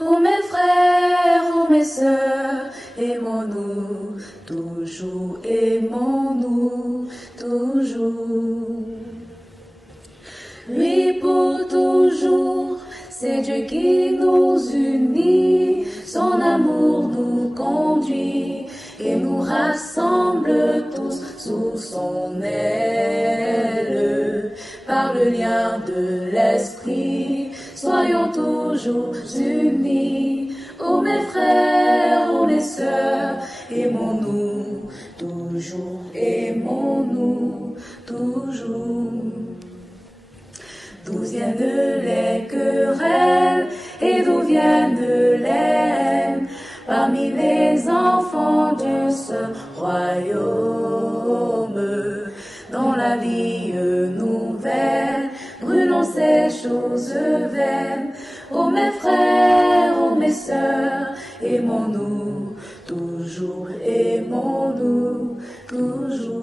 Oh mes frères, oh mes sœurs, aimons-nous, toujours aimons-nous, toujours. Lui pour toujours, c'est Dieu qui nous unit, son amour nous conduit et nous rassemble tous sous son aile. Par le lien de l'esprit, soyons toujours unis. Oh mes frères, oh mes sœurs, aimons-nous, toujours aimons-nous, toujours. D'où viennent les querelles et d'où viennent les haines parmi les enfants de ce royaume? Dans la vie nouvelle, brûlons ces choses vaines. Oh mes frères, oh mes sœurs, aimons-nous, toujours aimons-nous, toujours.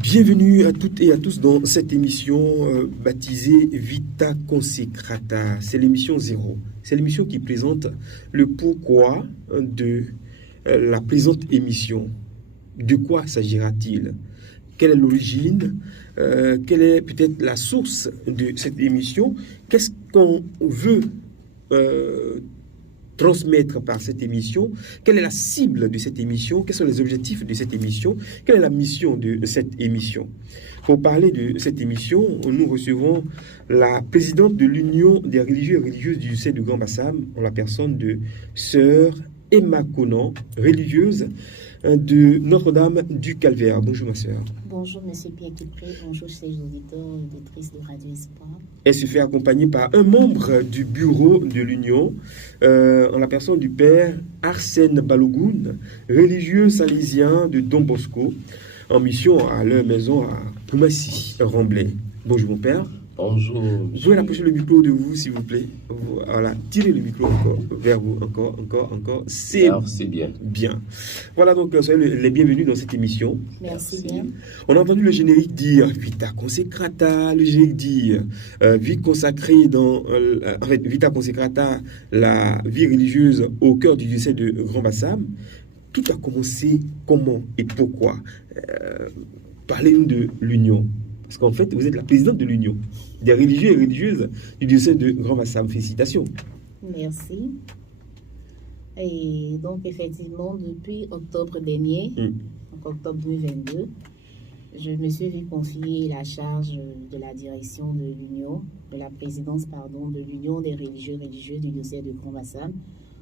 Bienvenue à toutes et à tous dans cette émission baptisée Vita Consecrata. C'est l'émission 0. C'est l'émission qui présente le pourquoi de la présente émission. De quoi s'agira-t-il? Quelle est l'origine? Quelle est peut-être la source de cette émission? Qu'est-ce qu'on veut transmettre par cette émission? Quelle est la cible de cette émission? Quels sont les objectifs de cette émission? Quelle est la mission de cette émission? Pour parler de cette émission, nous recevons la présidente de l'Union des religieux et religieuses du diocèse de Grand-Bassam, en la personne de Sœur Emma Conan, religieuse de Notre-Dame du Calvaire. Bonjour ma sœur. Bonjour monsieur Pierre Kipré, bonjour chers auditeurs et auditrices de Radio Espoir. Elle se fait accompagner par un membre du bureau de l'Union, en la personne du père Arsène Balogun, religieux salésien de Don Bosco, en mission à leur maison à Poumassi, Remblai. Bonjour mon père. Bonjour. Vous pouvez rapprocher le micro de vous, s'il vous plaît. Voilà, tirez le micro encore vers vous, encore. C'est bien. Bien. Voilà, donc, soyez les bienvenus dans cette émission. Merci bien. On a entendu le générique dire Vita Consecrata, le générique dire vie consacrée dans, en fait, Vita Consecrata, la vie religieuse au cœur du diocèse de Grand-Bassam. Tout a commencé comment et pourquoi? Parlez-nous de l'Union. Parce qu'en fait, vous êtes la présidente de l'Union des religieux et religieuses du diocèse de Grand-Bassam. Félicitations. Merci. Et donc, effectivement, depuis octobre dernier, donc octobre 2022, je me suis vu confier la charge de la direction de l'Union, de la présidence, de l'Union des religieux et religieuses du diocèse de Grand-Bassam.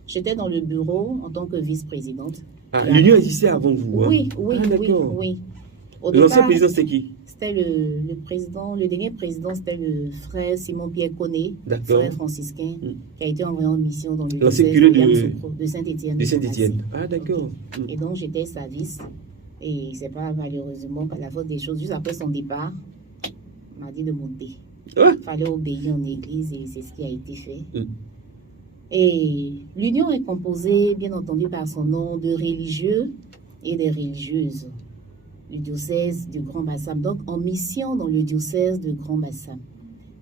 J'étais dans le bureau en tant que vice-présidente. Ah, l'Union existait avant vous, hein? Oui. L'ancien président, c'était qui? C'était le président, le dernier président, c'était le frère Simon-Pierre Connet, frère franciscain, qui a été envoyé en mission dans le diocèse de Saint-Étienne. De Saint-Étienne. Ah, d'accord. Et donc, j'étais sa vice. Et c'est pas malheureusement par la faute des choses. Juste après son départ, on m'a dit de monter. Il fallait obéir en église et c'est ce qui a été fait. Et l'Union est composée, bien entendu, par son nom de religieux et des religieuses. Le diocèse du Grand-Bassam, donc en mission dans le diocèse de Grand-Bassam.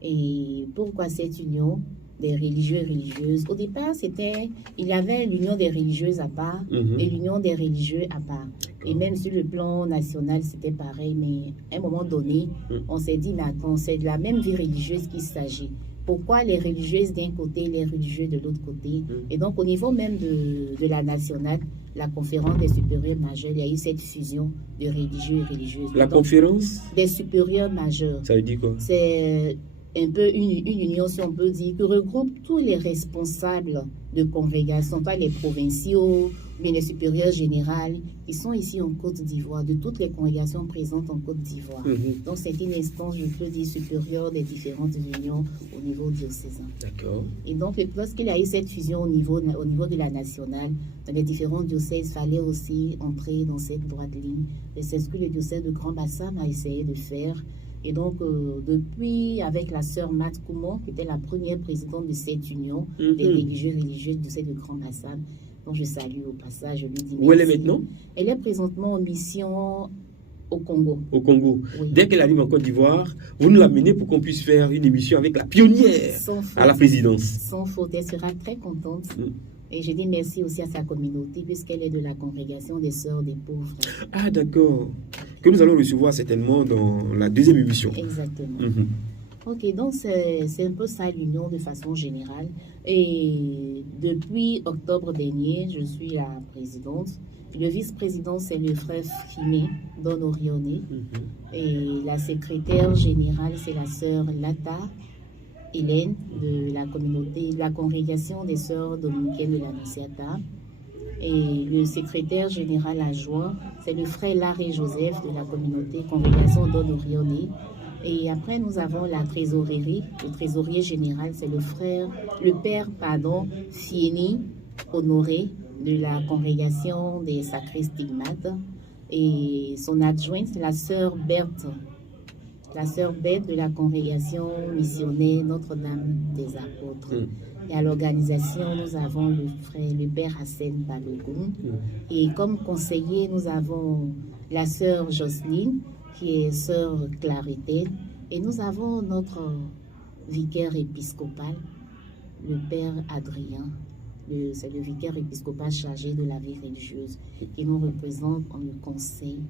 Et pourquoi cette union des religieux et religieuses? Au départ, il y avait l'union des religieuses à part et l'union des religieux à part. Et même sur le plan national, c'était pareil, mais à un moment donné, on s'est dit, mais attends, c'est de la même vie religieuse qu'il s'agit. Pourquoi les religieuses d'un côté et les religieux de l'autre côté? Et donc, au niveau même de la nationale, la conférence des supérieurs majeurs, il y a eu cette fusion de religieux et religieuses. La conférence des supérieurs majeurs. Ça veut dire quoi? C'est un peu une union, si on peut dire, qui regroupe tous les responsables de congrégation, pas les provinciaux, mais les supérieurs généraux, qui sont ici en Côte d'Ivoire, de toutes les congrégations présentes en Côte d'Ivoire. Donc, c'est une instance, je peux dire, supérieure des différentes unions au niveau diocésain. D'accord. Et donc, lorsqu'il y a eu cette fusion au niveau de la nationale, dans les différents diocèses, il fallait aussi entrer dans cette droite ligne. Et c'est ce que le diocèse de Grand-Bassam a essayé de faire. Et donc, depuis, avec la sœur Mat Koumon, qui était la première présidente de cette union des religieux et religieuses du diocèse de Grand-Bassam, dont je salue au passage, je lui dis merci. Où elle est maintenant? Elle est présentement en mission Au Congo. Au Congo. Oui. Dès qu'elle arrive en Côte d'Ivoire, vous nous l'amenez pour qu'on puisse faire une émission avec la pionnière à la présidence. Sans faute, elle sera très contente. Et je dis merci aussi à sa communauté, puisqu'elle est de la congrégation des Sœurs des Pauvres. Ah, d'accord. Que nous allons recevoir certainement dans la deuxième émission. Exactement. Ok, donc c'est un peu ça l'union de façon générale. Et depuis octobre dernier, je suis la présidente. Le vice-président, c'est le frère Fimé Don Orione. Et la secrétaire générale, c'est la sœur Lata Hélène de la communauté, de la congrégation des sœurs dominicaines de l'Annonciata. Et le secrétaire général adjoint, c'est le frère Larry Joseph de la communauté congrégation Don Orione. Et après, nous avons la trésorerie. Le trésorier général, c'est le père Fieni Honoré de la congrégation des sacrés stigmates. Et son adjointe, c'est la sœur Berthe de la congrégation missionnaire Notre-Dame des Apôtres. Et à l'organisation, nous avons le père Hassan Balogun. Et comme conseiller, nous avons la sœur Jocelyne, qui est sœur Clarité. Et nous avons notre vicaire épiscopal, le père Adrien. C'est le vicaire épiscopal chargé de la vie religieuse, qui nous représente dans le conseil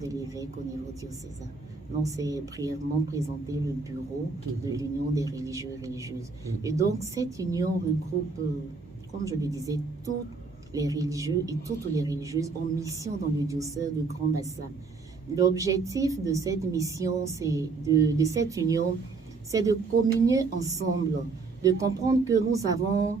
de l'évêque au niveau diocésain. Donc, c'est brièvement présenté le bureau de l'Union des religieux et religieuses. Et donc, cette union regroupe, comme je le disais, tous les religieux et toutes les religieuses en mission dans le diocèse de Grand Bassam. L'objectif de cette mission, de cette union, c'est de communier ensemble, de comprendre que nous avons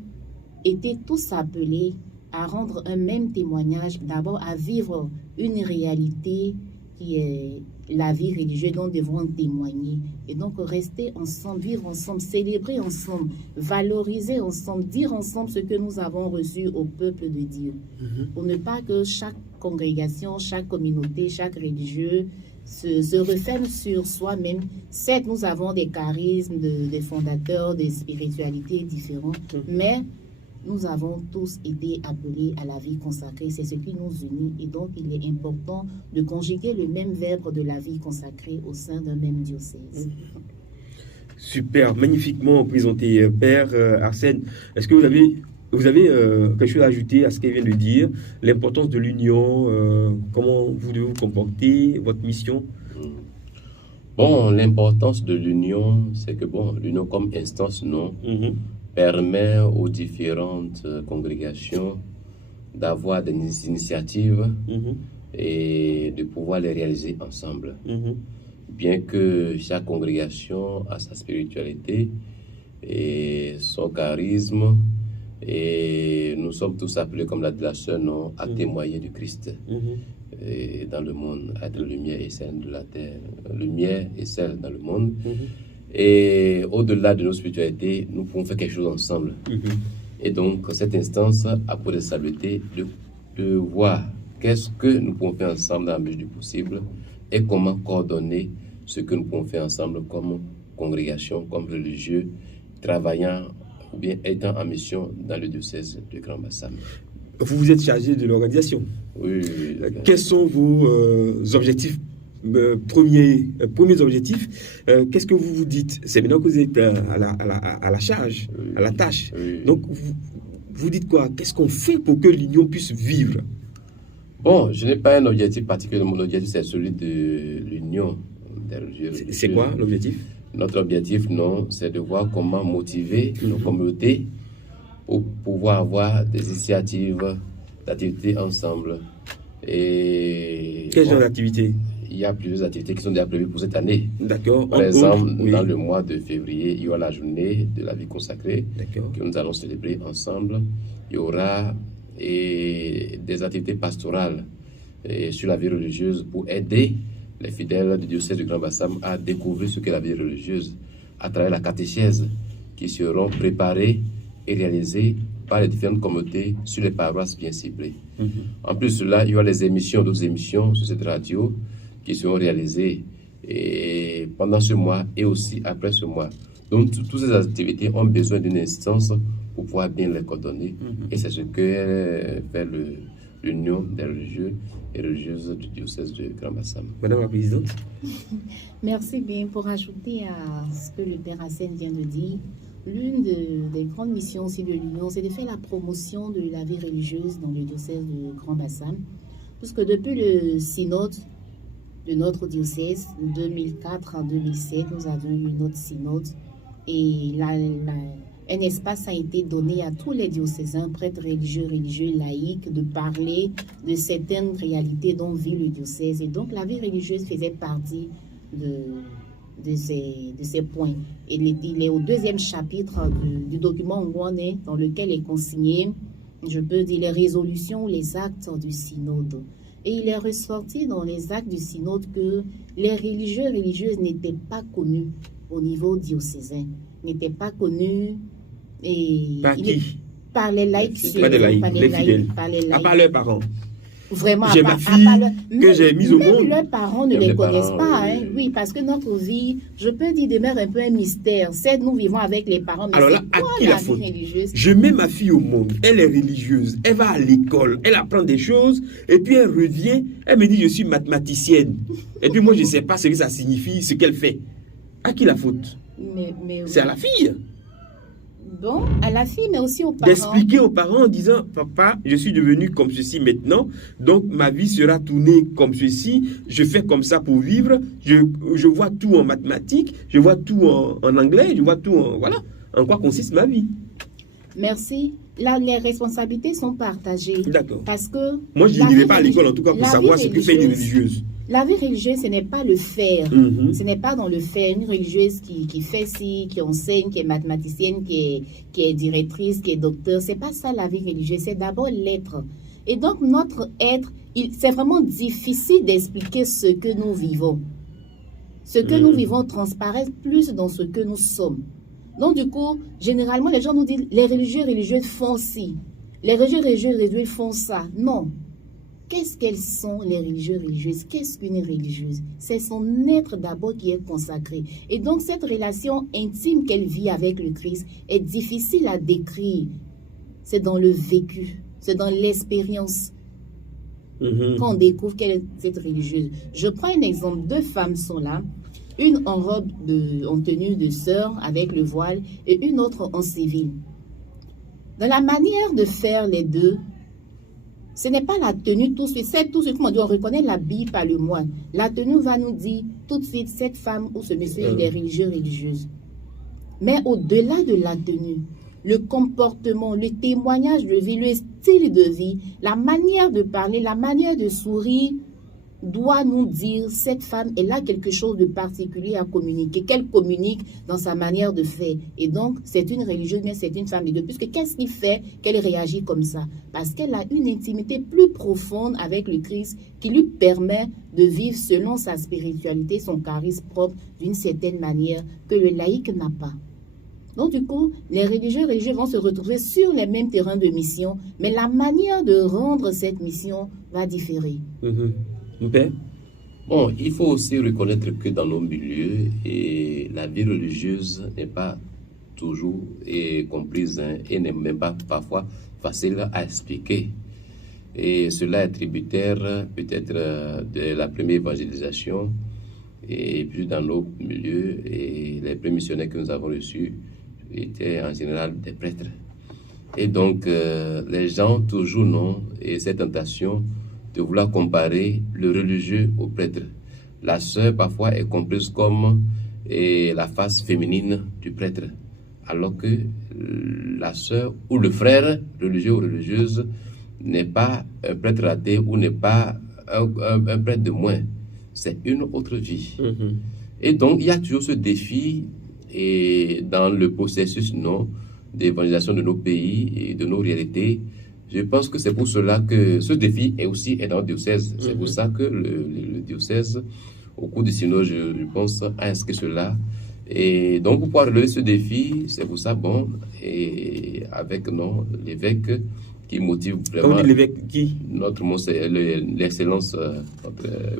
été tous appelés à rendre un même témoignage, d'abord à vivre une réalité qui est la vie religieuse dont nous devons témoigner. Et donc rester ensemble, vivre ensemble, célébrer ensemble, valoriser ensemble, dire ensemble ce que nous avons reçu au peuple de Dieu. Pour ne pas que chaque congrégation, chaque communauté, chaque religieux se referme sur soi-même. Certes, nous avons des charismes, des fondateurs, des spiritualités différentes, mais nous avons tous été appelés à la vie consacrée. C'est ce qui nous unit. Et donc, il est important de conjuguer le même verbe de la vie consacrée au sein d'un même diocèse. Super, magnifiquement présenté, Père Arsène. Est-ce que vous avez quelque chose à ajouter à ce qu'elle vient de dire? L'importance de l'union, comment vous devez vous comporter, votre mission? Bon, l'importance de l'union, c'est que l'union comme instance, permet aux différentes congrégations d'avoir des initiatives et de pouvoir les réaliser ensemble. Bien que chaque congrégation a sa spiritualité et son charisme, et nous sommes tous appelés, comme l'a dit la sœur, à témoigner du Christ et dans le monde, à être lumière et sel de la terre, lumière et sel dans le monde. Et au-delà de nos spiritualités, nous pouvons faire quelque chose ensemble. Et donc, cette instance a pour responsabilité de voir qu'est-ce que nous pouvons faire ensemble dans la mesure du possible et comment coordonner ce que nous pouvons faire ensemble comme congrégation, comme religieux, travaillant ou bien étant en mission dans le diocèse de Grand Bassam. Vous êtes chargé de l'organisation. Oui. Quels sont vos objectifs? Premiers objectifs, qu'est-ce que vous vous dites? C'est maintenant que vous êtes à la charge, à la tâche. Donc, vous dites quoi? Qu'est-ce qu'on fait pour que l'union puisse vivre? Bon, je n'ai pas un objectif particulier. Mon objectif, c'est celui de l'union des religieux. C'est quoi l'objectif? Notre objectif, c'est de voir comment motiver nos communautés pour pouvoir avoir des initiatives, d'activités ensemble. Et quel genre d'activités? Il y a plusieurs activités qui sont déjà prévues pour cette année. D'accord. Par exemple, dans le mois de février, il y aura la journée de la vie consacrée que nous allons célébrer ensemble. Il y aura des activités pastorales sur la vie religieuse pour aider les fidèles du diocèse du Grand Bassam à découvrir ce qu'est la vie religieuse à travers la catéchèse qui seront préparées et réalisées par les différentes communautés sur les paroisses bien ciblées. En plus de cela, il y aura d'autres émissions sur cette radio qui seront réalisées pendant ce mois et aussi après ce mois. Donc, toutes ces activités ont besoin d'une instance pour pouvoir bien les coordonner. Et c'est ce que fait le l'union des religieux et religieuses du diocèse de Grand Bassam. Madame la Présidente. Merci bien. Pour ajouter à ce que le Père Hassen vient de dire, l'une des grandes missions aussi de l'Union, c'est de faire la promotion de la vie religieuse dans le diocèse de Grand Bassam. Puisque depuis le synode de notre diocèse, de 2004 à 2007, nous avons eu notre synode et un espace a été donné à tous les diocésains, prêtres religieux, laïcs, de parler de certaines réalités dont vit le diocèse. Et donc la vie religieuse faisait partie de ces points. Et il est au 2e chapitre du document où on est, dans lequel est consigné, je peux dire, les résolutions ou les actes du synode. Et il est ressorti dans les actes du synode que les religieux et religieuses n'étaient pas connus au niveau diocésain, n'étaient pas connus par les laïcs, par leurs parents. Vraiment, j'ai ma fille que j'ai mise au monde. Leurs parents ne les connaissent pas. Hein. Oui, parce que notre vie, je peux dire, demeure un peu un mystère. Certes, nous vivons avec les parents, mais alors là, à qui la faute? Je mets ma fille au monde, elle est religieuse, elle va à l'école, elle apprend des choses, et puis elle revient, elle me dit je suis mathématicienne. Et puis moi, je ne sais pas ce que ça signifie, ce qu'elle fait. À qui la faute? C'est à la fille. Bon, à la fille, mais aussi aux parents. D'expliquer aux parents en disant, papa, je suis devenu comme ceci maintenant, donc ma vie sera tournée comme ceci, je fais comme ça pour vivre, je vois tout en mathématiques, je vois tout en anglais, je vois tout voilà, en quoi consiste ma vie. Merci. Là, les responsabilités sont partagées. D'accord. Parce que... Moi, je n'irai pas à l'école, en tout cas, pour savoir ce que fait une religieuse. La vie religieuse, ce n'est pas le faire. Ce n'est pas dans le faire. Une religieuse qui fait ci, qui enseigne, qui est mathématicienne, qui est directrice, qui est docteur. C'est pas ça la vie religieuse. C'est d'abord l'être. Et donc, notre être, c'est vraiment difficile d'expliquer ce que nous vivons. Ce que nous vivons transparaît plus dans ce que nous sommes. Donc, du coup, généralement, les gens nous disent, les religieuses font ci. Les religieux font ça. Non. Qu'est-ce qu'elles sont, les religieuses? Qu'est-ce qu'une religieuse? C'est son être d'abord qui est consacré. Et donc, cette relation intime qu'elle vit avec le Christ est difficile à décrire. C'est dans le vécu, c'est dans l'expérience qu'on découvre qu'elle est cette religieuse. Je prends un exemple. 2 femmes sont là. Une en robe, en tenue de sœur avec le voile et une autre en civil. Dans la manière de faire les deux, ce n'est pas la tenue tout de suite. C'est tout de suite, on reconnaît l'habit par le moine. La tenue va nous dire tout de suite, cette femme ou ce monsieur, il est religieux, religieuse. Mais au-delà de la tenue, le comportement, le témoignage de vie, le style de vie, la manière de parler, la manière de sourire, doit nous dire cette femme, elle a quelque chose de particulier à communiquer, qu'elle communique dans sa manière de faire. Et donc, c'est une religieuse, mais c'est une femme de Dieu. Puisque qu'est-ce qui fait qu'elle réagit comme ça? Parce qu'elle a une intimité plus profonde avec le Christ qui lui permet de vivre selon sa spiritualité, son charisme propre, d'une certaine manière que le laïc n'a pas. Donc, du coup, les religieux vont se retrouver sur les mêmes terrains de mission, mais la manière de rendre cette mission va différer. Bon, il faut aussi reconnaître que dans nos milieux, la vie religieuse n'est pas toujours comprise et n'est même pas parfois facile à expliquer. Et cela est tributaire peut-être de la première évangélisation. Et puis dans nos milieux, et les premiers missionnaires que nous avons reçus étaient en général des prêtres. Et donc, les gens toujours n'ont cette tentation de vouloir comparer le religieux au prêtre. La sœur, parfois, est comprise comme la face féminine du prêtre, alors que la sœur ou le frère, religieux ou religieuse, n'est pas un prêtre raté ou n'est pas un prêtre de moins. C'est une autre vie. Et donc, il y a toujours ce défi dans le processus d'évangélisation de nos pays et de nos réalités. Je pense que c'est pour cela que ce défi est dans le diocèse. C'est pour ça que le diocèse, au cours du synode, je pense, a inscrit cela. Et donc, pour pouvoir relever ce défi, c'est pour ça, et avec l'évêque qui motive vraiment... L'évêque qui? Notre l'excellence,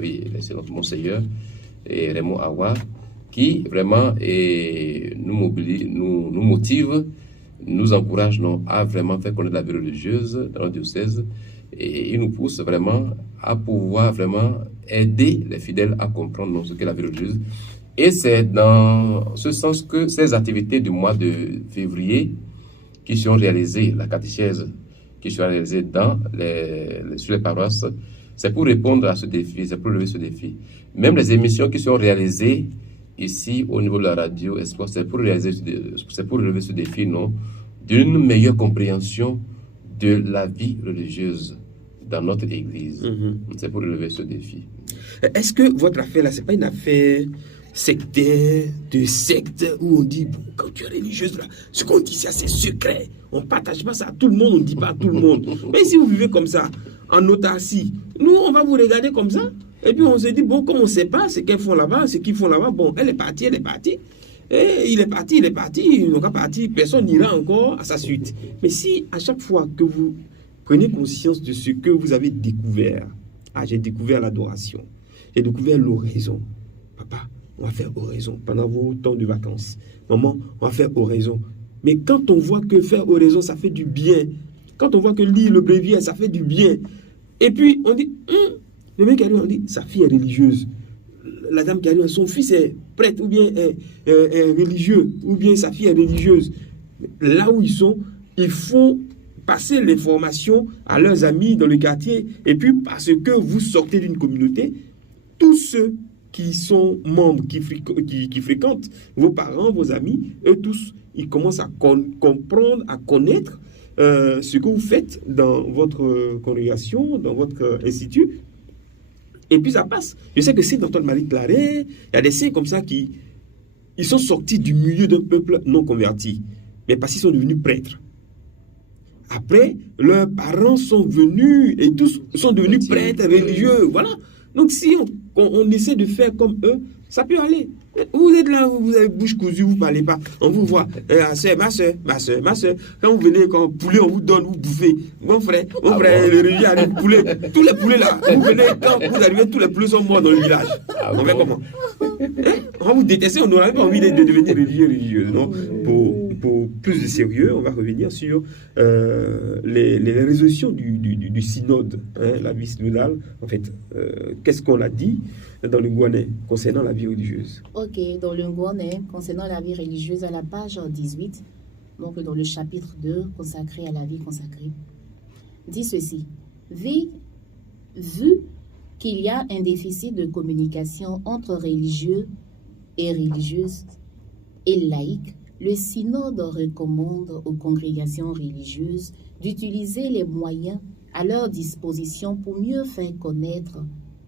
l'excellence Monseigneur et Raymond Awa, qui vraiment nous motive, nous encourage à vraiment faire connaître la vie religieuse dans le diocèse Et il nous pousse vraiment à pouvoir vraiment aider les fidèles à comprendre ce qu'est la vie religieuse. Et c'est dans ce sens que ces activités du mois de février qui sont réalisées, la catéchèse qui sera réalisée sur les paroisses, c'est pour répondre à ce défi, c'est pour relever ce défi. Même les émissions qui sont réalisées ici au niveau de la radio Espoir, c'est pour relever ce défi, non, d'une meilleure compréhension de la vie religieuse dans notre Église. C'est pour relever ce défi. Est-ce que votre affaire là, c'est pas une affaire sectaire, de secte, où on dit, bon, quand tu es religieuse là, ce qu'on dit ça c'est secret, on partage pas ça à tout le monde, on dit pas à tout le monde. Mais si vous vivez comme ça, en autarcie, nous on va vous regarder comme ça, et puis on se dit, bon, comme on sait pas ce qu'elles font là-bas, ce qu'ils font là-bas, bon, elle est partie, et il est parti, il n'aura pas parti, personne n'ira encore à sa suite. Mais si à chaque fois que vous prenez conscience de ce que vous avez découvert, j'ai découvert l'adoration, j'ai découvert l'oraison, papa, on va faire oraison pendant vos temps de vacances, maman, on va faire oraison. Mais quand on voit que faire oraison, ça fait du bien, quand on voit que lire le bréviaire, ça fait du bien, et puis on dit, le mec qui arrive, on dit, sa fille est religieuse. La dame qui arrive, son fils est prêtre ou bien est religieux, ou bien sa fille est religieuse. Là où ils sont, ils font passer l'information à leurs amis dans le quartier, et puis parce que vous sortez d'une communauté, tous ceux qui sont membres, qui fréquentent vos parents, vos amis, eux tous, ils commencent à comprendre, à connaître ce que vous faites dans votre congrégation, dans votre institut. Et puis ça passe. Je sais que c'est dans Marie Claret, il y a des saints comme ça qui ils sont sortis du milieu d'un peuple non converti, mais parce qu'ils sont devenus prêtres. Après, leurs parents sont venus et tous sont devenus prêtres religieux. Voilà. Donc si on essaie de faire comme eux, ça peut aller. Vous êtes là, vous avez bouche cousue, vous ne parlez pas. On vous voit. Ma soeur. Quand vous venez, quand poulet, on vous donne, vous bouffez. Mon frère, le religieux arrive, poulet. Tous les poulets là, vous venez, quand vous arrivez, tous les poulets sont morts dans le village. On fait comment? On va vous détester, on n'aura pas envie de devenir religieuse. Non? Pour plus de sérieux, on va revenir sur les résolutions du synode, la vie synodale. En fait, qu'est-ce qu'on a dit dans le Ngouanais concernant la vie religieuse? Ok, dans le Ngouanais, concernant la vie religieuse, à la page 18, donc dans le chapitre 2, consacré à la vie consacrée, dit ceci. Vu qu'il y a un déficit de communication entre religieux et religieuses et laïcs, le synode recommande aux congrégations religieuses d'utiliser les moyens à leur disposition pour mieux faire connaître,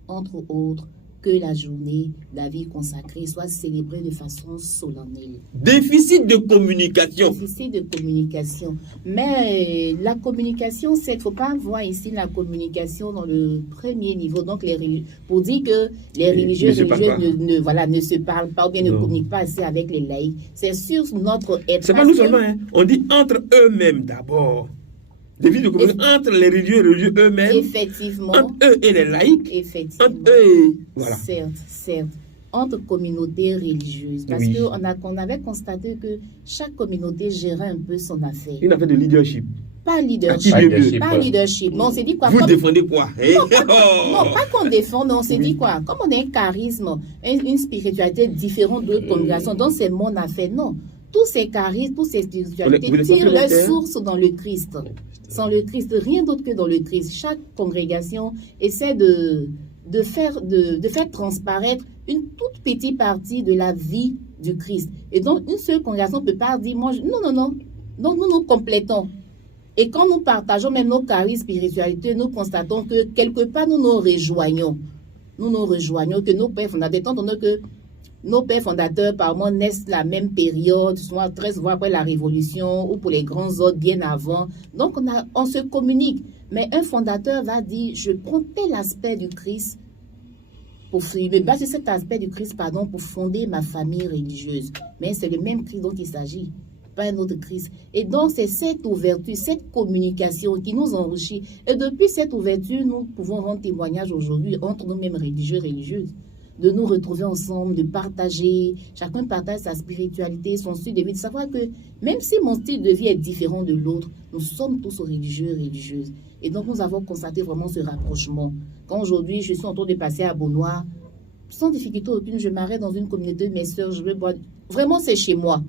entre autres, que la journée de la vie consacrée soit célébrée de façon solennelle. Déficit de communication. Déficit de communication. Mais la communication, il ne faut pas voir ici la communication dans le premier niveau. Donc, pour dire que les religieux ne se parlent pas ou bien ne communiquent pas assez avec les laïcs. C'est sur notre être. C'est pas nous seulement. On dit entre eux-mêmes d'abord. Déficit de communication entre les religieux eux-mêmes. Effectivement. Entre eux et les laïcs. Effectivement. Entre eux et... Voilà. Certes. Entre communautés religieuses. Parce qu'on avait constaté que chaque communauté gérait un peu son affaire. Une affaire de leadership. Pas leadership. Mais on s'est dit quoi? Vous défendez quoi? Non, pas qu'on défend, mais on s'est dit quoi? Comme on a un charisme, une spiritualité différente de l'autre congrégation, donc c'est mon affaire. Non. Tous ces charismes, toutes ces spiritualités tirent leur source dans le Christ. Sans le Christ, rien d'autre que dans le Christ. Chaque congrégation essaie de faire transparaître une toute petite partie de la vie du Christ. Et donc, une seule congrégation ne peut pas dire, non. Donc, nous complétons. Et quand nous partageons même nos charismes, spiritualités, nous constatons que quelque part, nous nous rejoignons. Que nos pères fondateurs, étant donné que nos pères fondateurs, par moment, naissent la même période, soit très souvent après la Révolution ou pour les grands ordres bien avant. Donc, on se communique. Mais un fondateur va dire, je prends tel aspect du Christ, je me base sur cet aspect du Christ, pour fonder ma famille religieuse. Mais c'est le même Christ dont il s'agit, pas un autre Christ. Et donc, c'est cette ouverture, cette communication qui nous enrichit. Et depuis cette ouverture, nous pouvons rendre témoignage aujourd'hui entre nous-mêmes religieux et religieuses. de nous retrouver ensemble, de partager. Chacun partage sa spiritualité, son style de vie, de savoir que même si mon style de vie est différent de l'autre, nous sommes tous religieux et religieuses. Et donc, nous avons constaté vraiment ce rapprochement. Quand aujourd'hui, je suis en train de passer à Beaunois, sans difficulté aucune, je m'arrête dans une communauté de mes sœurs, je veux boire. Vraiment, c'est chez moi.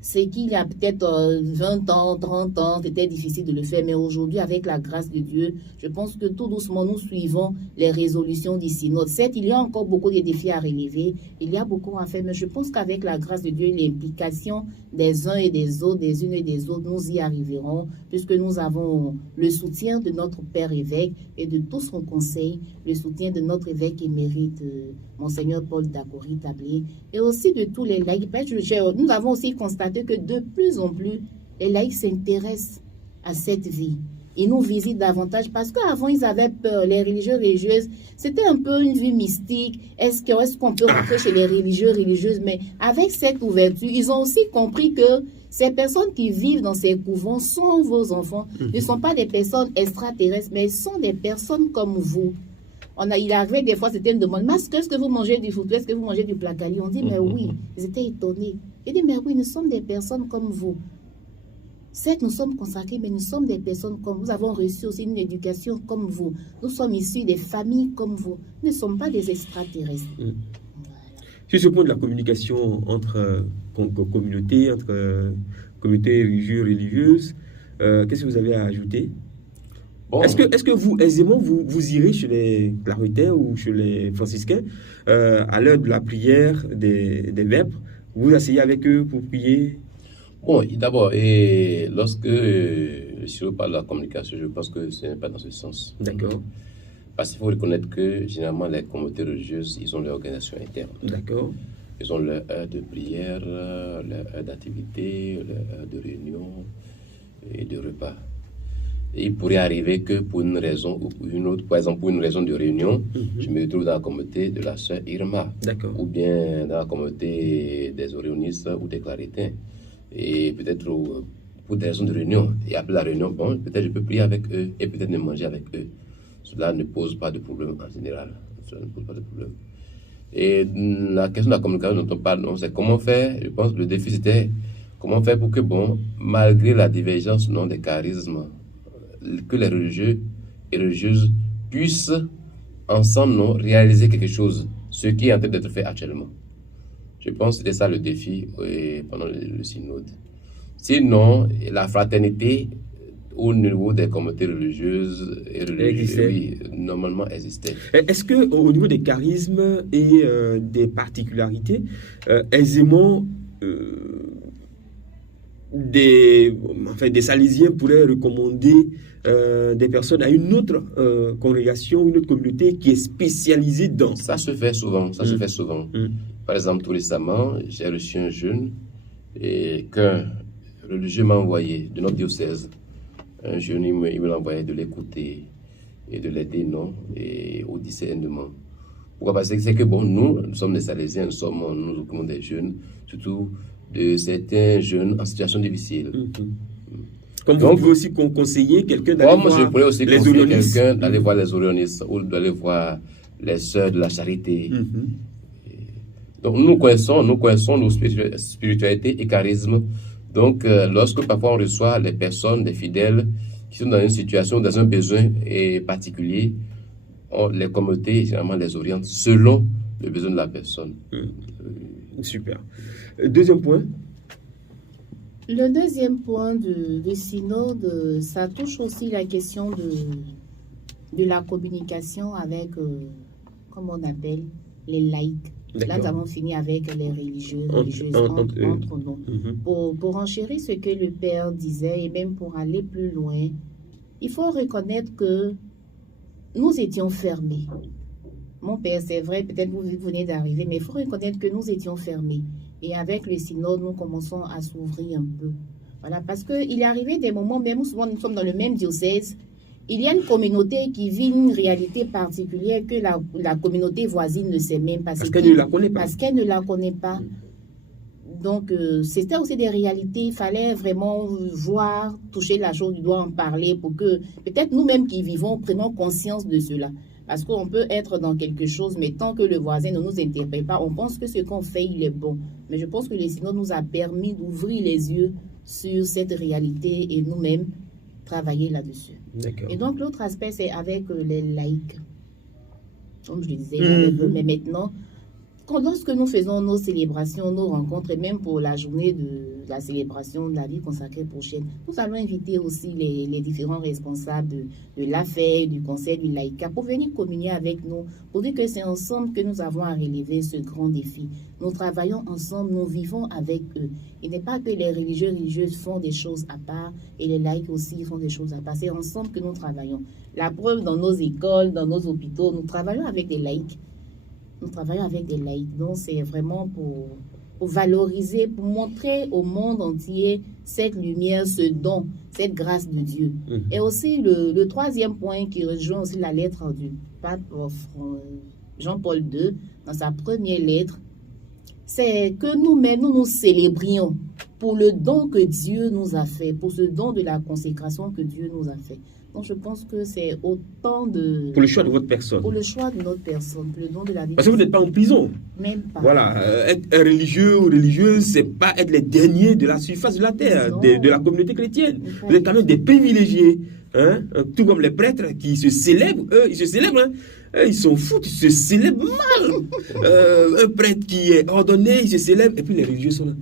C'est qu'il y a peut-être 20 ans, 30 ans, c'était difficile de le faire. Mais aujourd'hui, avec la grâce de Dieu, je pense que tout doucement, nous suivons les résolutions du synode. Certes, il y a encore beaucoup de défis à relever. Il y a beaucoup à faire. Mais je pense qu'avec la grâce de Dieu, l'implication des uns et des autres, des unes et des autres, nous y arriverons. Puisque nous avons le soutien de notre Père évêque et de tout son conseil, le soutien de notre évêque émérite, Monseigneur Paul Dacory Tablé, et aussi de tous les laïcs. Nous avons aussi constaté que de plus en plus, les laïcs s'intéressent à cette vie. Ils nous visitent davantage parce qu'avant, ils avaient peur. Les religieux, religieuses, c'était un peu une vie mystique. Est-ce qu'on peut rentrer chez les religieux, religieuses? Mais avec cette ouverture, ils ont aussi compris que ces personnes qui vivent dans ces couvents sont vos enfants. Ils ne sont pas des personnes extraterrestres, mais ils sont des personnes comme vous. Il arrivait des fois, c'était une demande. Mais est-ce que vous mangez du foutu? Est-ce que vous mangez du placali? On dit, mais oui. Ils étaient étonnés. Ils disent, mais oui, nous sommes des personnes comme vous. Certes, nous sommes consacrés, mais nous sommes des personnes comme vous. Nous avons reçu aussi une éducation comme vous. Nous sommes issus des familles comme vous. Nous ne sommes pas des extraterrestres. Sur ce point de la communication entre communautés, communautés religieuses, qu'est-ce que vous avez à ajouter? Bon. Est-ce que vous, aisément, vous irez chez les claritaires ou chez les franciscains à l'heure de la prière des vêpres, vous asseyez avec eux pour prier? Bon, d'abord, et lorsque si on parle de la communication, je pense que ce n'est pas dans ce sens. D'accord. Parce qu'il faut reconnaître que généralement les communautés religieuses, ils ont leur organisation interne. D'accord. Ils ont leur heure de prière, leur heure d'activité, leur heure de réunion et de repas. Et il pourrait arriver que pour une raison ou pour une autre, par exemple pour une raison de réunion, je me retrouve dans la communauté de la sœur Irma. D'accord. Ou bien dans la communauté des orionistes ou des claritains. Et peut-être pour des raisons de réunion. Et après la réunion, bon, peut-être je peux prier avec eux et peut-être ne manger avec eux. Cela ne pose pas de problème en général. Cela ne pose pas de problème. Et la question de la communication dont on parle, c'est comment faire. Je pense que le défi c'était comment faire pour que, bon, malgré la divergence des charismes, que les religieux et religieuses puissent ensemble réaliser quelque chose, ce qui est en train d'être fait actuellement. Je pense que c'était ça le défi pendant le synode. Sinon, la fraternité au niveau des communautés religieuses et religieuses, oui, normalement existait. Est-ce qu'au niveau des charismes et des particularités, aisément, des Salésiens pourraient recommander des personnes à une autre congrégation, une autre communauté qui est spécialisée dans? Ça se fait souvent, se fait souvent. Par exemple, tout récemment, j'ai reçu un jeune et qu'un religieux m'a envoyé de notre diocèse. Un jeune, il me l'a envoyé de l'écouter et de l'aider, et au discernement. Pourquoi? Parce que c'est que, bon, nous sommes des Salésiens, nous occupons des jeunes, surtout de certains jeunes en situation difficile. Comme vous pouvez aussi conseiller quelqu'un d'aller voir je pourrais aussi les conseiller orionistes. quelqu'un d'aller voir les orionistes ou d'aller voir les sœurs de la charité. Donc nous connaissons nos spiritualités et charismes. Donc lorsque parfois on reçoit les personnes, des fidèles qui sont dans une situation, dans un besoin particulier, les communautés généralement les orientent selon le besoin de la personne. Super. Deuxième point. Le deuxième point du synode, ça touche aussi la question de la communication avec, comment on appelle, les laïcs. Là, nous avons fini avec les religieuses entre nous. Pour enchérir ce que le Père disait et même pour aller plus loin, il faut reconnaître que nous étions fermés. Mon Père, c'est vrai, peut-être vous venez d'arriver, mais il faut reconnaître que nous étions fermés. Et avec le synode, nous commençons à s'ouvrir un peu. Voilà, parce qu'il est arrivé des moments, même souvent nous sommes dans le même diocèse, il y a une communauté qui vit une réalité particulière que la communauté voisine ne sait même pas. Parce qu'elle ne la connaît pas. Parce qu'elle ne la connaît pas. Donc, c'était aussi des réalités. Il fallait vraiment voir, toucher la chose du doigt, en parler pour que peut-être nous-mêmes qui vivons prenons conscience de cela. Parce qu'on peut être dans quelque chose, mais tant que le voisin ne nous interpelle pas, on pense que ce qu'on fait, il est bon. Mais je pense que le synode nous a permis d'ouvrir les yeux sur cette réalité et nous-mêmes travailler là-dessus. D'accord. Et donc, l'autre aspect, c'est avec les laïcs. Comme je le disais, mais maintenant, lorsque nous faisons nos célébrations, nos rencontres, et même pour la journée de la célébration de la vie consacrée prochaine, nous allons inviter aussi les différents responsables de l'affaire, du conseil, du laïcat, pour venir communier avec nous, pour dire que c'est ensemble que nous avons à relever ce grand défi. Nous travaillons ensemble, nous vivons avec eux. Il n'est pas que les religieuses font des choses à part, et les laïcs aussi font des choses à part. C'est ensemble que nous travaillons. La preuve, dans nos écoles, dans nos hôpitaux, nous travaillons avec des laïcs. Nous travaillons avec des laïcs. Donc, c'est vraiment pour valoriser, pour montrer au monde entier cette lumière, ce don, cette grâce de Dieu. Et aussi, le troisième point qui rejoint aussi la lettre du pape Jean-Paul II, dans sa première lettre, c'est que nous-mêmes, nous célébrions pour le don que Dieu nous a fait, pour ce don de la consécration que Dieu nous a fait. Donc, je pense que c'est autant de... Pour le choix de votre personne. Pour le choix de notre personne, pour le don de la vie. Parce que vous n'êtes pas en prison. Même pas. Voilà, être un religieux ou religieuse, c'est pas être les derniers de la surface de la terre, de la communauté chrétienne. Vous êtes quand même des privilégiés. Hein? Tout comme les prêtres qui se célèbrent, eux, ils se célèbrent, hein? Ils sont fous, ils se célèbrent mal. Un prêtre qui est ordonné, il se célèbre, et puis les religieux sont là.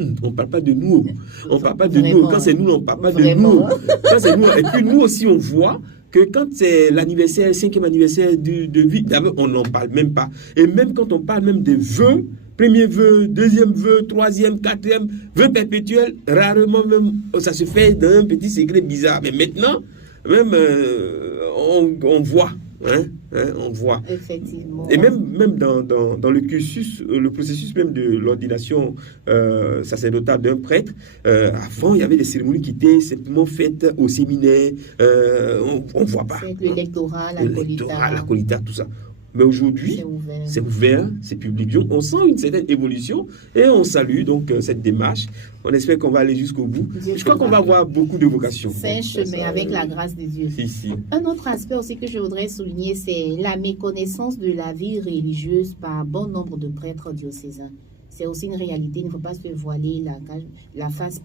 On ne parle pas de nous. On ne parle pas de nous. Quand c'est nous, on ne parle pas de nous. Quand c'est nous. Et puis nous aussi, on voit que quand c'est l'anniversaire, 5e anniversaire de vie, d'abord, on n'en parle même pas. Et même quand on parle même des vœux, premier vœu, deuxième vœu, troisième, quatrième, vœu perpétuel, rarement même, ça se fait dans un petit secret bizarre. Mais maintenant, même, on voit. On voit. Effectivement. Et même dans le cursus, le processus même de l'ordination sacerdotale d'un prêtre, avant, il y avait des cérémonies qui étaient simplement faites au séminaire. On ne voit pas. Le lectorat, la colita, tout ça. Mais aujourd'hui, c'est ouvert, c'est public. Donc, on sent une certaine évolution et on salue donc cette démarche. On espère qu'on va aller jusqu'au bout. Je crois qu'on va avoir beaucoup de vocations. C'est un chemin avec la grâce de Dieu. Si. Un autre aspect aussi que je voudrais souligner, c'est la méconnaissance de la vie religieuse par bon nombre de prêtres diocésains. C'est aussi une réalité, il ne faut pas se voiler la face.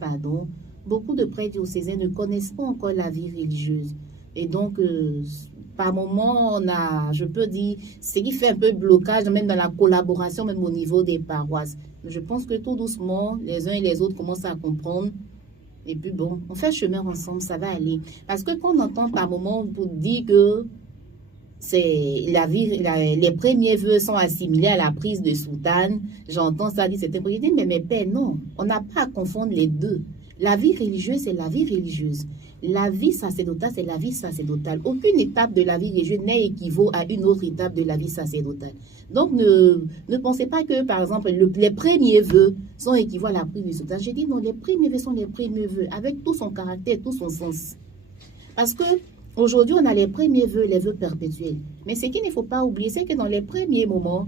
Beaucoup de prêtres diocésains ne connaissent pas encore la vie religieuse. Et donc, par moment, on a, je peux dire, ce qui fait un peu blocage, même dans la collaboration, même au niveau des paroisses. Mais je pense que tout doucement, les uns et les autres commencent à comprendre. Et puis bon, on fait chemin ensemble, ça va aller. Parce que quand on entend par moment pour dire que c'est les premiers vœux sont assimilés à la prise de soutane, j'entends ça dire, c'est impossible. Mais mes pères, non, on n'a pas à confondre les deux. La vie religieuse, c'est la vie religieuse. La vie sacerdotale, c'est la vie sacerdotale. Aucune étape de la vie religieuse n'est équivaut à une autre étape de la vie sacerdotale. Donc, ne pensez pas que, par exemple, les premiers vœux sont équivalents à la prise du soutane. J'ai dit non, les premiers vœux sont les premiers vœux, avec tout son caractère, tout son sens. Parce que aujourd'hui, on a les premiers vœux, les vœux perpétuels. Mais ce qu'il ne faut pas oublier, c'est que dans les premiers moments,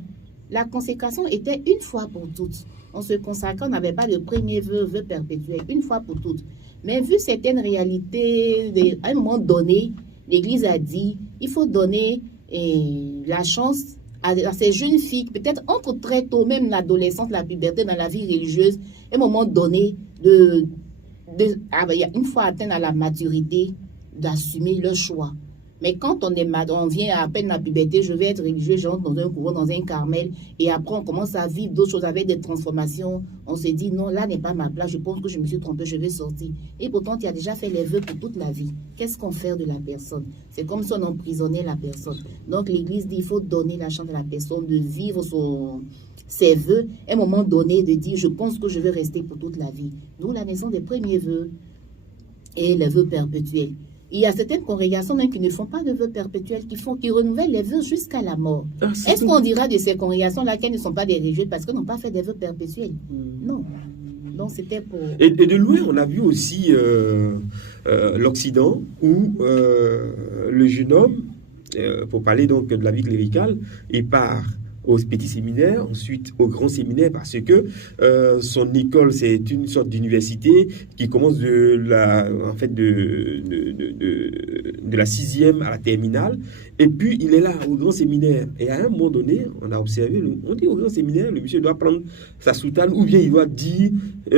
la consécration était une fois pour toutes. On se consacrait, on n'avait pas de premier vœu perpétuel, une fois pour toutes. Mais vu certaines réalités, à un moment donné, l'Église a dit, il faut donner la chance à ces jeunes filles, peut-être entre très tôt, même l'adolescence, la puberté, dans la vie religieuse, à un moment donné, une fois atteint à la maturité, d'assumer leur choix. Mais quand on vient à peine la puberté, je vais être religieux, j'entre dans un couvent, dans un carmel, et après on commence à vivre d'autres choses avec des transformations. On se dit, non, là n'est pas ma place, je pense que je me suis trompé, je vais sortir. Et pourtant, tu as déjà fait les vœux pour toute la vie. Qu'est-ce qu'on fait de la personne? C'est comme si on emprisonnait la personne. Donc l'Église dit, il faut donner la chance à la personne de vivre ses vœux, à un moment donné, de dire, je pense que je vais rester pour toute la vie. D'où la naissance des premiers vœux et les vœux perpétuels. Il y a certaines congrégations même qui ne font pas de vœux perpétuels, qui renouvellent les vœux jusqu'à la mort. Est-ce qu'on dira de ces congrégations-là qu'elles ne sont pas des religieux parce qu'elles n'ont pas fait des vœux perpétuels? Non. Donc c'était pour... Et de loin, on a vu aussi l'Occident où le jeune homme, pour parler donc de la vie cléricale, il part au petit séminaire, ensuite au grand séminaire, parce que son école, c'est une sorte d'université qui commence de la 6e à la terminale, et puis il est là au grand séminaire. Et à un moment donné, on a observé, on dit au grand séminaire, le monsieur doit prendre sa soutane, ou bien il doit dire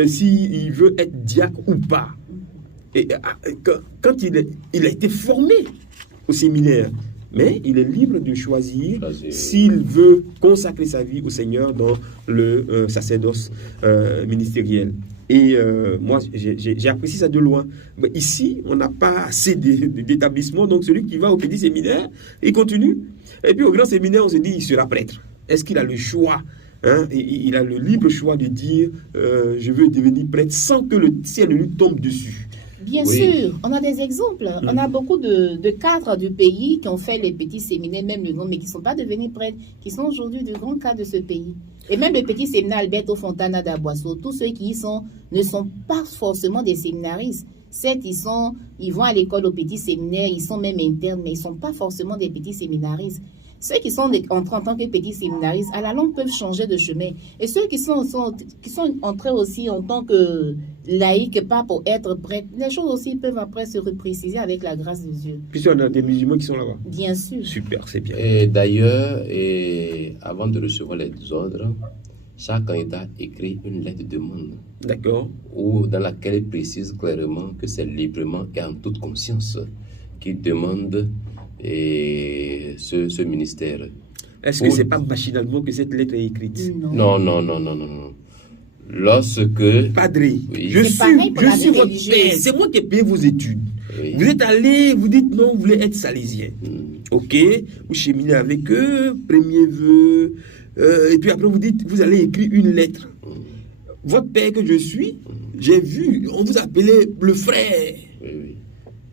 s'il veut être diacre ou pas. Et quand il a été formé au séminaire, mais il est libre de choisir s'il veut consacrer sa vie au Seigneur dans le sacerdoce ministériel. Et moi, j'ai apprécié ça de loin. Mais ici, on n'a pas assez d'établissements, donc celui qui va au petit séminaire, il continue. Et puis au grand séminaire, on se dit, il sera prêtre. Est-ce qu'il a le choix? Il a le libre choix de dire, je veux devenir prêtre sans que le ciel ne lui tombe dessus. Bien sûr, on a des exemples. On a beaucoup de cadres du pays qui ont fait les petits séminaires, même le nom, mais qui ne sont pas devenus prêtres, qui sont aujourd'hui de grands cadres de ce pays. Et même le petit séminaire Alberto Fontana d'Aboisseau, tous ceux qui y sont ne sont pas forcément des séminaristes. Certes, ils vont à l'école au petit séminaire, ils sont même internes, mais ils ne sont pas forcément des petits séminaristes. Ceux qui sont entrés en tant que petits séminaristes, à la longue, peuvent changer de chemin. Et ceux qui sont entrés aussi en tant que laïcs, pas pour être prêtres, les choses aussi peuvent après se repréciser avec la grâce de Dieu. Puis on a des musulmans qui sont là-bas. Bien sûr. Super, c'est bien. Et d'ailleurs, avant de recevoir les ordres, chaque candidat écrit une lettre de demande. D'accord. Dans laquelle il précise clairement que c'est librement et en toute conscience qu'il demande ce ministère. Est-ce que c'est pas machinalement que cette lettre est écrite? Non. Lorsque... Padre, oui. je suis votre père, c'est moi qui ai payé vos études. Oui. Vous êtes allé, vous dites non, vous voulez être salésien. Ok, vous cheminez avec eux, premier vœu, et puis après vous dites, vous allez écrire une lettre. Votre père que je suis, j'ai vu, on vous appelait le frère. Oui.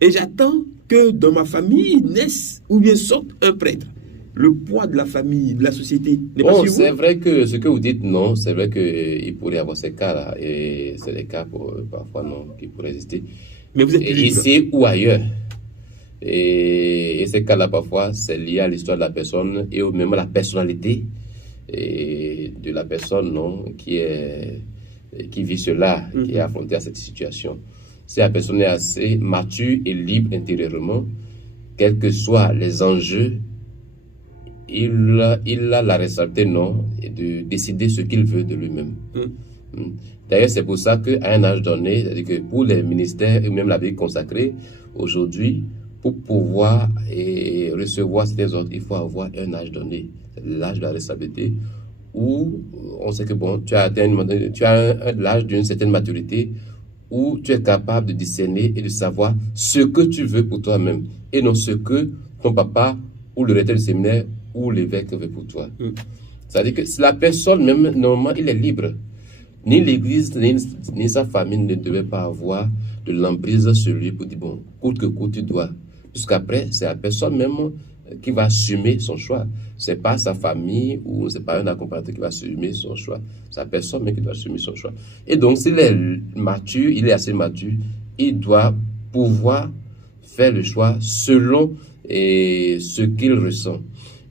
Et j'attends que dans ma famille naisse ou bien sorte un prêtre. Le poids de la famille, de la société n'est pas sur vous. C'est vrai que ce que vous dites, non, c'est vrai qu'il pourrait y avoir ces cas-là, et c'est des cas parfois non, qui pourraient exister. Mais vous êtes libre. Ici ou ailleurs. Et ces cas-là, parfois, c'est lié à l'histoire de la personne et même à la personnalité de la personne, non, qui vit cela, qui est affrontée à cette situation. Si la personne est assez mature et libre intérieurement, quels que soient les enjeux, il a la responsabilité, non, de décider ce qu'il veut de lui-même. D'ailleurs, c'est pour ça qu'à un âge donné, c'est-à-dire que pour les ministères et même la vie consacrée, aujourd'hui, pour pouvoir recevoir ces ordres, il faut avoir un âge donné, l'âge de la responsabilité, où on sait que bon, tu as l'âge d'une certaine maturité, où tu es capable de discerner et de savoir ce que tu veux pour toi-même, et non ce que ton papa ou le recteur du séminaire ou l'évêque veut pour toi. C'est-à-dire que si la personne même, normalement, il est libre. Ni l'Église, ni sa famille ne devaient pas avoir de l'emprise sur lui pour dire, bon, coûte que coûte, tu dois. Jusqu'après, c'est la personne même qui va assumer son choix. C'est pas sa famille ou c'est pas un accompagnateur qui va assumer son choix. C'est la personne même qui doit assumer son choix. Et donc, s'il est mature, il est assez mature, il doit pouvoir faire le choix selon ce qu'il ressent.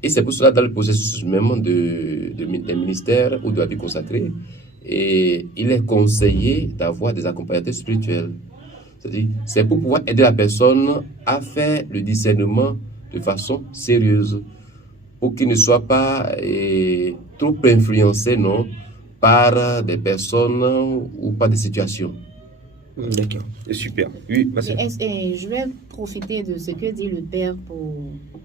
Et c'est pour cela, dans le processus même des ministères ou de la vie consacrée, et il est conseillé d'avoir des accompagnateurs spirituels. C'est-à-dire, c'est pour pouvoir aider la personne à faire le discernement de façon sérieuse, pour qu'il ne soit pas trop influencé, non, par des personnes ou par des situations. D'accord, super. Oui, je vais profiter de ce que dit le Père pour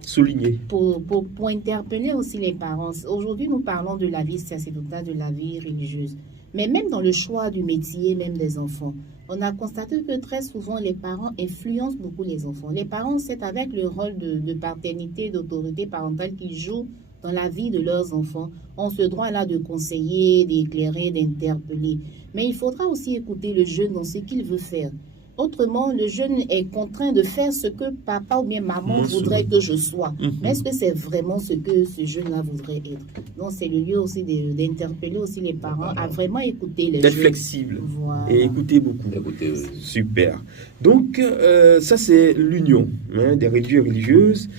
souligner, pour interpeller aussi les parents. Aujourd'hui, nous parlons de la vie sacerdotale, de la vie religieuse. Mais même dans le choix du métier, même des enfants, on a constaté que très souvent, les parents influencent beaucoup les enfants. Les parents, c'est avec le rôle de paternité, d'autorité parentale qu'ils jouent dans la vie de leurs enfants, ont ce droit-là de conseiller, d'éclairer, d'interpeller. Mais il faudra aussi écouter le jeune dans ce qu'il veut faire. Autrement, le jeune est contraint de faire ce que papa ou bien maman voudrait que je sois. Mais est-ce que c'est vraiment ce que ce jeune-là voudrait être? Donc, c'est le lieu aussi d'interpeller aussi les parents à vraiment écouter les jeunes. D'être flexible. Voilà. Et écouter beaucoup. Super. Donc, ça, c'est l'union des religieux et religieuses,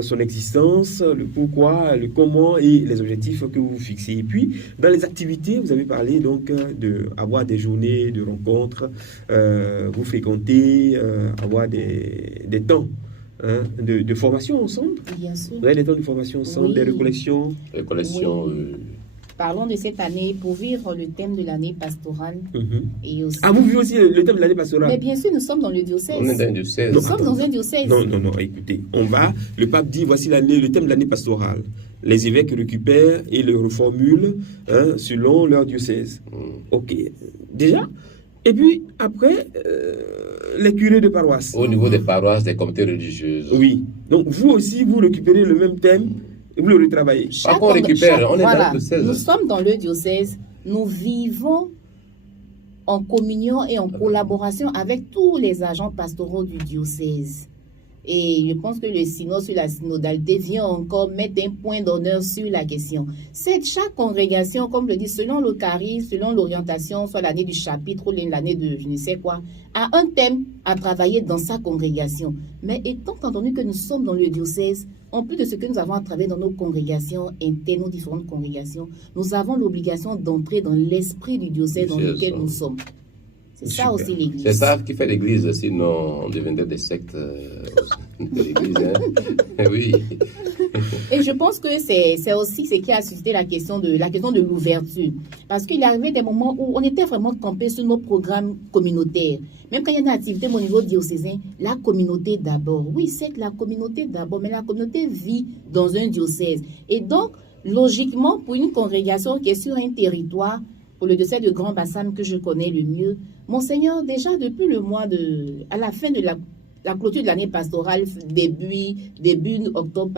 son existence, le pourquoi, le comment et les objectifs que vous fixez. Et puis, dans les activités, vous avez parlé donc d'avoir des journées de rencontres, vous fréquenter, avoir des temps de formation ensemble. Bien sûr. Vous avez des temps de formation ensemble, des recollections. Oui. Parlons de cette année pour vivre le thème de l'année pastorale. Et aussi... Ah, vous vivez aussi le thème de l'année pastorale? Mais bien sûr, nous sommes dans le diocèse. On est dans le diocèse. Nous sommes dans un diocèse. Non, écoutez, le pape dit, voici le thème de l'année pastorale. Les évêques récupèrent et le reformulent selon leur diocèse. Ok, déjà. Et puis, après, les curés de paroisse. Au niveau des paroisses, des comités religieuses. Oui. Donc, vous aussi, vous récupérez le même thème et vous le retravaillez. Par contre, on récupère, on est dans le diocèse. Nous sommes dans le diocèse. Nous vivons en communion et en collaboration avec tous les agents pastoraux du diocèse. Et je pense que le synode sur la synodalité vient encore mettre un point d'honneur sur la question. C'est chaque congrégation, comme le dit, selon le charisme, selon l'orientation, soit l'année du chapitre ou l'année de je ne sais quoi, a un thème à travailler dans sa congrégation. Mais étant entendu que nous sommes dans le diocèse, en plus de ce que nous avons à travailler dans nos congrégations internes, nos différentes congrégations, nous avons l'obligation d'entrer dans l'esprit du diocèse dans lequel nous sommes. C'est ça aussi l'Église. C'est ça qui fait l'Église, sinon on deviendrait des sectes de l'Église. Oui. Et je pense que c'est aussi ce qui a suscité la question de l'ouverture. Parce qu'il y arrivait des moments où on était vraiment campé sur nos programmes communautaires. Même quand il y a une activité au niveau diocésain, la communauté d'abord. Oui, c'est la communauté d'abord, mais la communauté vit dans un diocèse. Et donc, logiquement, pour une congrégation qui est sur un territoire, pour le diocèse de Grand Bassam que je connais le mieux, Monseigneur, déjà depuis le mois à la fin de la clôture de l'année pastorale, début octobre,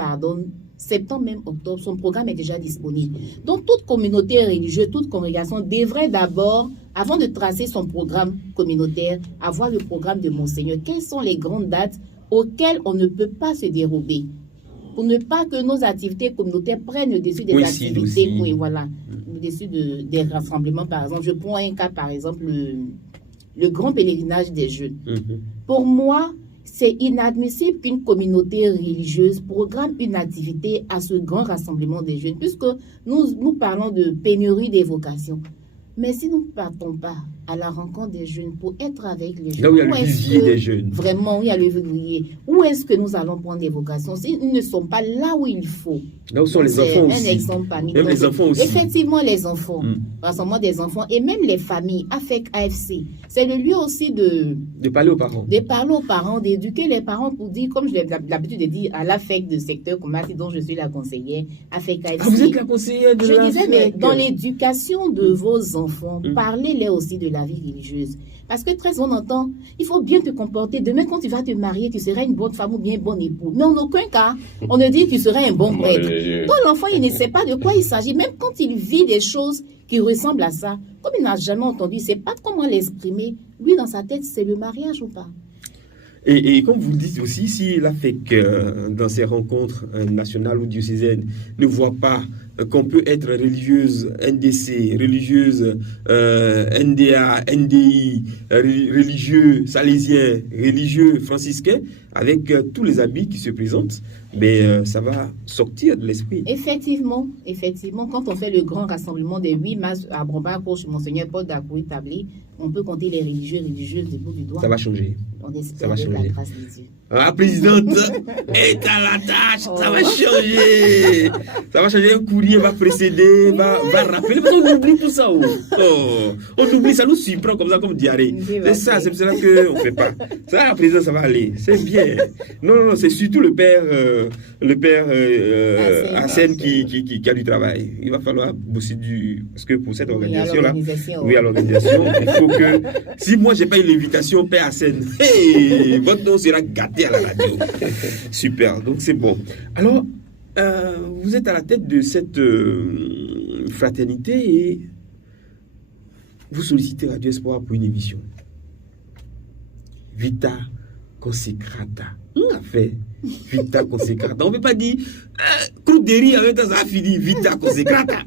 septembre même octobre, son programme est déjà disponible. Donc toute communauté religieuse, toute congrégation devrait d'abord, avant de tracer son programme communautaire, avoir le programme de Monseigneur. Quelles sont les grandes dates auxquelles on ne peut pas se dérober? Pour ne pas que nos activités communautaires prennent le dessus des activités, le dessus des rassemblements, par exemple. Je prends un cas, par exemple, le grand pèlerinage des jeunes. Pour moi, c'est inadmissible qu'une communauté religieuse programme une activité à ce grand rassemblement des jeunes, puisque nous parlons de pénurie des vocations. Mais si nous ne partons pas à la rencontre des jeunes pour être avec les jeunes, là où il y a le vivier des jeunes. Vraiment, il y a le vivier. Où est-ce que nous allons prendre des vocations s'ils ne sont pas là où il faut? Là où sont les enfants aussi. Un exemple parmi même les enfants aussi. Effectivement, les enfants. Rassemblement des enfants et même les familles. AFC. C'est le lieu aussi de parler aux parents. De parler aux parents, d'éduquer les parents pour dire, comme j'ai l'habitude de dire, à l'AFEC de secteur Koumassi, dont je suis la conseillère, AFEC AFC. Ah, vous êtes la conseillère de l'AFEC. Je disais, mais dans l'éducation de vos enfants, parlez-les aussi de la vie religieuse. Parce que très souvent, on entend, il faut bien te comporter. Demain, quand tu vas te marier, tu seras une bonne femme ou bien un bon époux. Mais en aucun cas, on ne dit que tu seras un bon prêtre. Donc l'enfant, il ne sait pas de quoi il s'agit. Même quand il vit des choses qui ressemblent à ça, comme il n'a jamais entendu, il ne sait pas comment l'exprimer. Lui, dans sa tête, c'est le mariage ou pas. Et comme vous le dites aussi, si l'AFEC, dans ses rencontres nationales ou diocésaines, ne voit pas qu'on peut être religieuse NDC, religieuse NDA, NDI, religieux salésien, religieux franciscain, avec tous les habits qui se présentent, mais ça va sortir de l'esprit. Effectivement, quand on fait le grand rassemblement des 8 mars à Brombaco chez Monseigneur Paul Dakoui Tablé, on peut compter les religieuses du bout du doigt. Ça va changer. On espère avec la grâce de Dieu. La présidente est à la tâche, ça va changer. Ça va changer, un courrier va précéder, va rappeler. Parce qu'on oublie tout ça. On oublie, ça nous surprend comme ça, comme diarrhée. C'est ça, c'est pour cela qu'on ne fait pas. Ça, la présidente, ça va aller. C'est bien. Non, c'est surtout le père Hassen qui a du travail. Il va falloir bosser parce que pour cette organisation-là, à l'organisation, il faut que, si moi, je n'ai pas eu l'invitation, père Hassen, votre nom sera gâté à la radio. Super, donc c'est bon. Alors, vous êtes à la tête de cette fraternité et vous sollicitez Radio Espoir pour une émission. Vita Consecrata. Ça fait Vita Consecrata. On ne peut pas dire croûte de riz avec ça a fini. Vita Consecrata.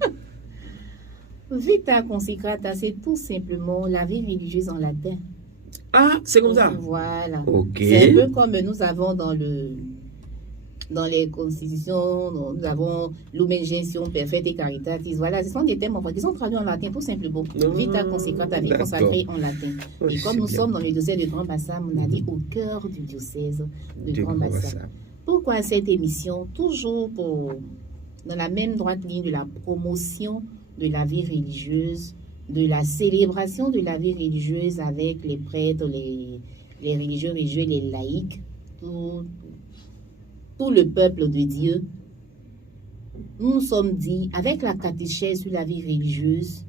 Vita Consecrata, c'est tout simplement la vie religieuse en latin. Ah, c'est comme ça. Voilà. Ok. C'est un peu comme nous avons dans les constitutions, nous avons Lumen Gentium Perfecte et Caritatis. Voilà, ce sont des thèmes qui sont traduits en latin, tout simplement. Vita Consecrata, vie consacrée en latin. Et comme nous sommes dans le diocèse de Grand Bassam, on a dit au cœur du diocèse de Grand Bassam. Pourquoi cette émission? Toujours dans la même droite ligne de la promotion de la vie religieuse, de la célébration de la vie religieuse avec les prêtres, les religieux, les laïcs, tout le peuple de Dieu. Nous nous sommes dit, avec la catéchèse sur la vie religieuse,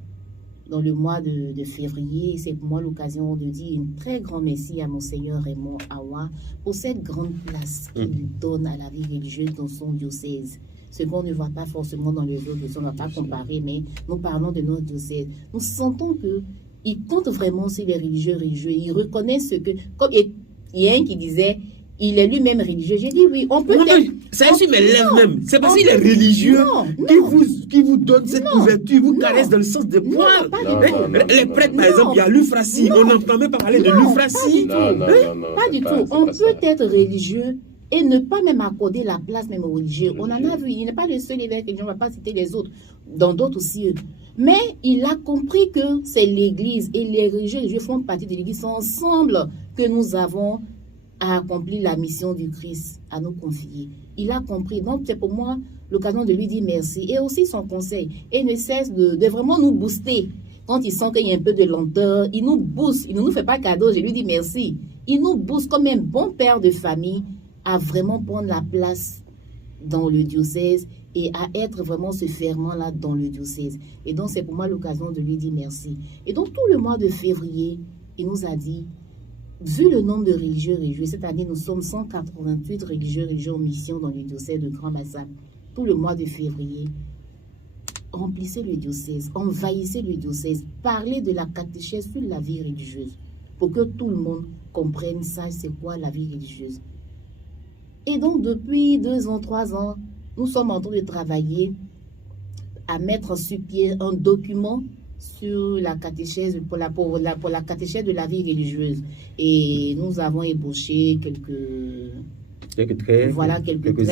dans le mois de février, c'est pour moi l'occasion de dire un très grand merci à Monseigneur Raymond Awa pour cette grande place qu'il donne à la vie religieuse dans son diocèse. Ce qu'on ne voit pas forcément dans les autres diocèses, on ne va pas comparer, mais nous parlons de notre diocèse. Nous sentons qu'il compte vraiment sur les religieux. Ils reconnaissent ce que... Comme il y a un qui disait... Il est lui-même religieux. J'ai dit oui, on peut... Ça sur mes lèvres même. C'est parce qu'il est religieux qui vous donne cette ouverture, vous caresse dans le sens des poils. Les prêtres, par exemple, il y a l'Euphrastie. On n'entend même pas parler de l'Euphrastie. Pas du tout. On peut être religieux et ne pas même accorder la place même aux religieux. On en a vu. Il n'est pas le seul évêque, je ne vais pas citer les autres. Dans d'autres aussi. Mais il a compris que c'est l'Église et les religieux font partie de l'Église. C'est ensemble que nous avons à accomplir la mission du Christ, à nous confier. Il a compris. Donc, c'est pour moi l'occasion de lui dire merci. Et aussi son conseil. Et il ne cesse de vraiment nous booster. Quand il sent qu'il y a un peu de lenteur, il nous booste. Il ne nous fait pas cadeau. Je lui dis merci. Il nous booste comme un bon père de famille à vraiment prendre la place dans le diocèse et à être vraiment ce ferment-là dans le diocèse. Et donc, c'est pour moi l'occasion de lui dire merci. Et donc, tout le mois de février, il nous a dit, vu le nombre de religieux, cette année, nous sommes 188 religieux en mission dans le diocèse de Grand Bassam. Tout le mois de février, remplissez le diocèse, envahissez le diocèse, parlez de la catéchèse sur la vie religieuse, pour que tout le monde comprenne ça, c'est quoi la vie religieuse. Et donc, depuis 2 ans, 3 ans, nous sommes en train de travailler à mettre sur pied un document sur la catéchèse, pour la catéchèse de la vie religieuse. Et nous avons ébauché quelques traits,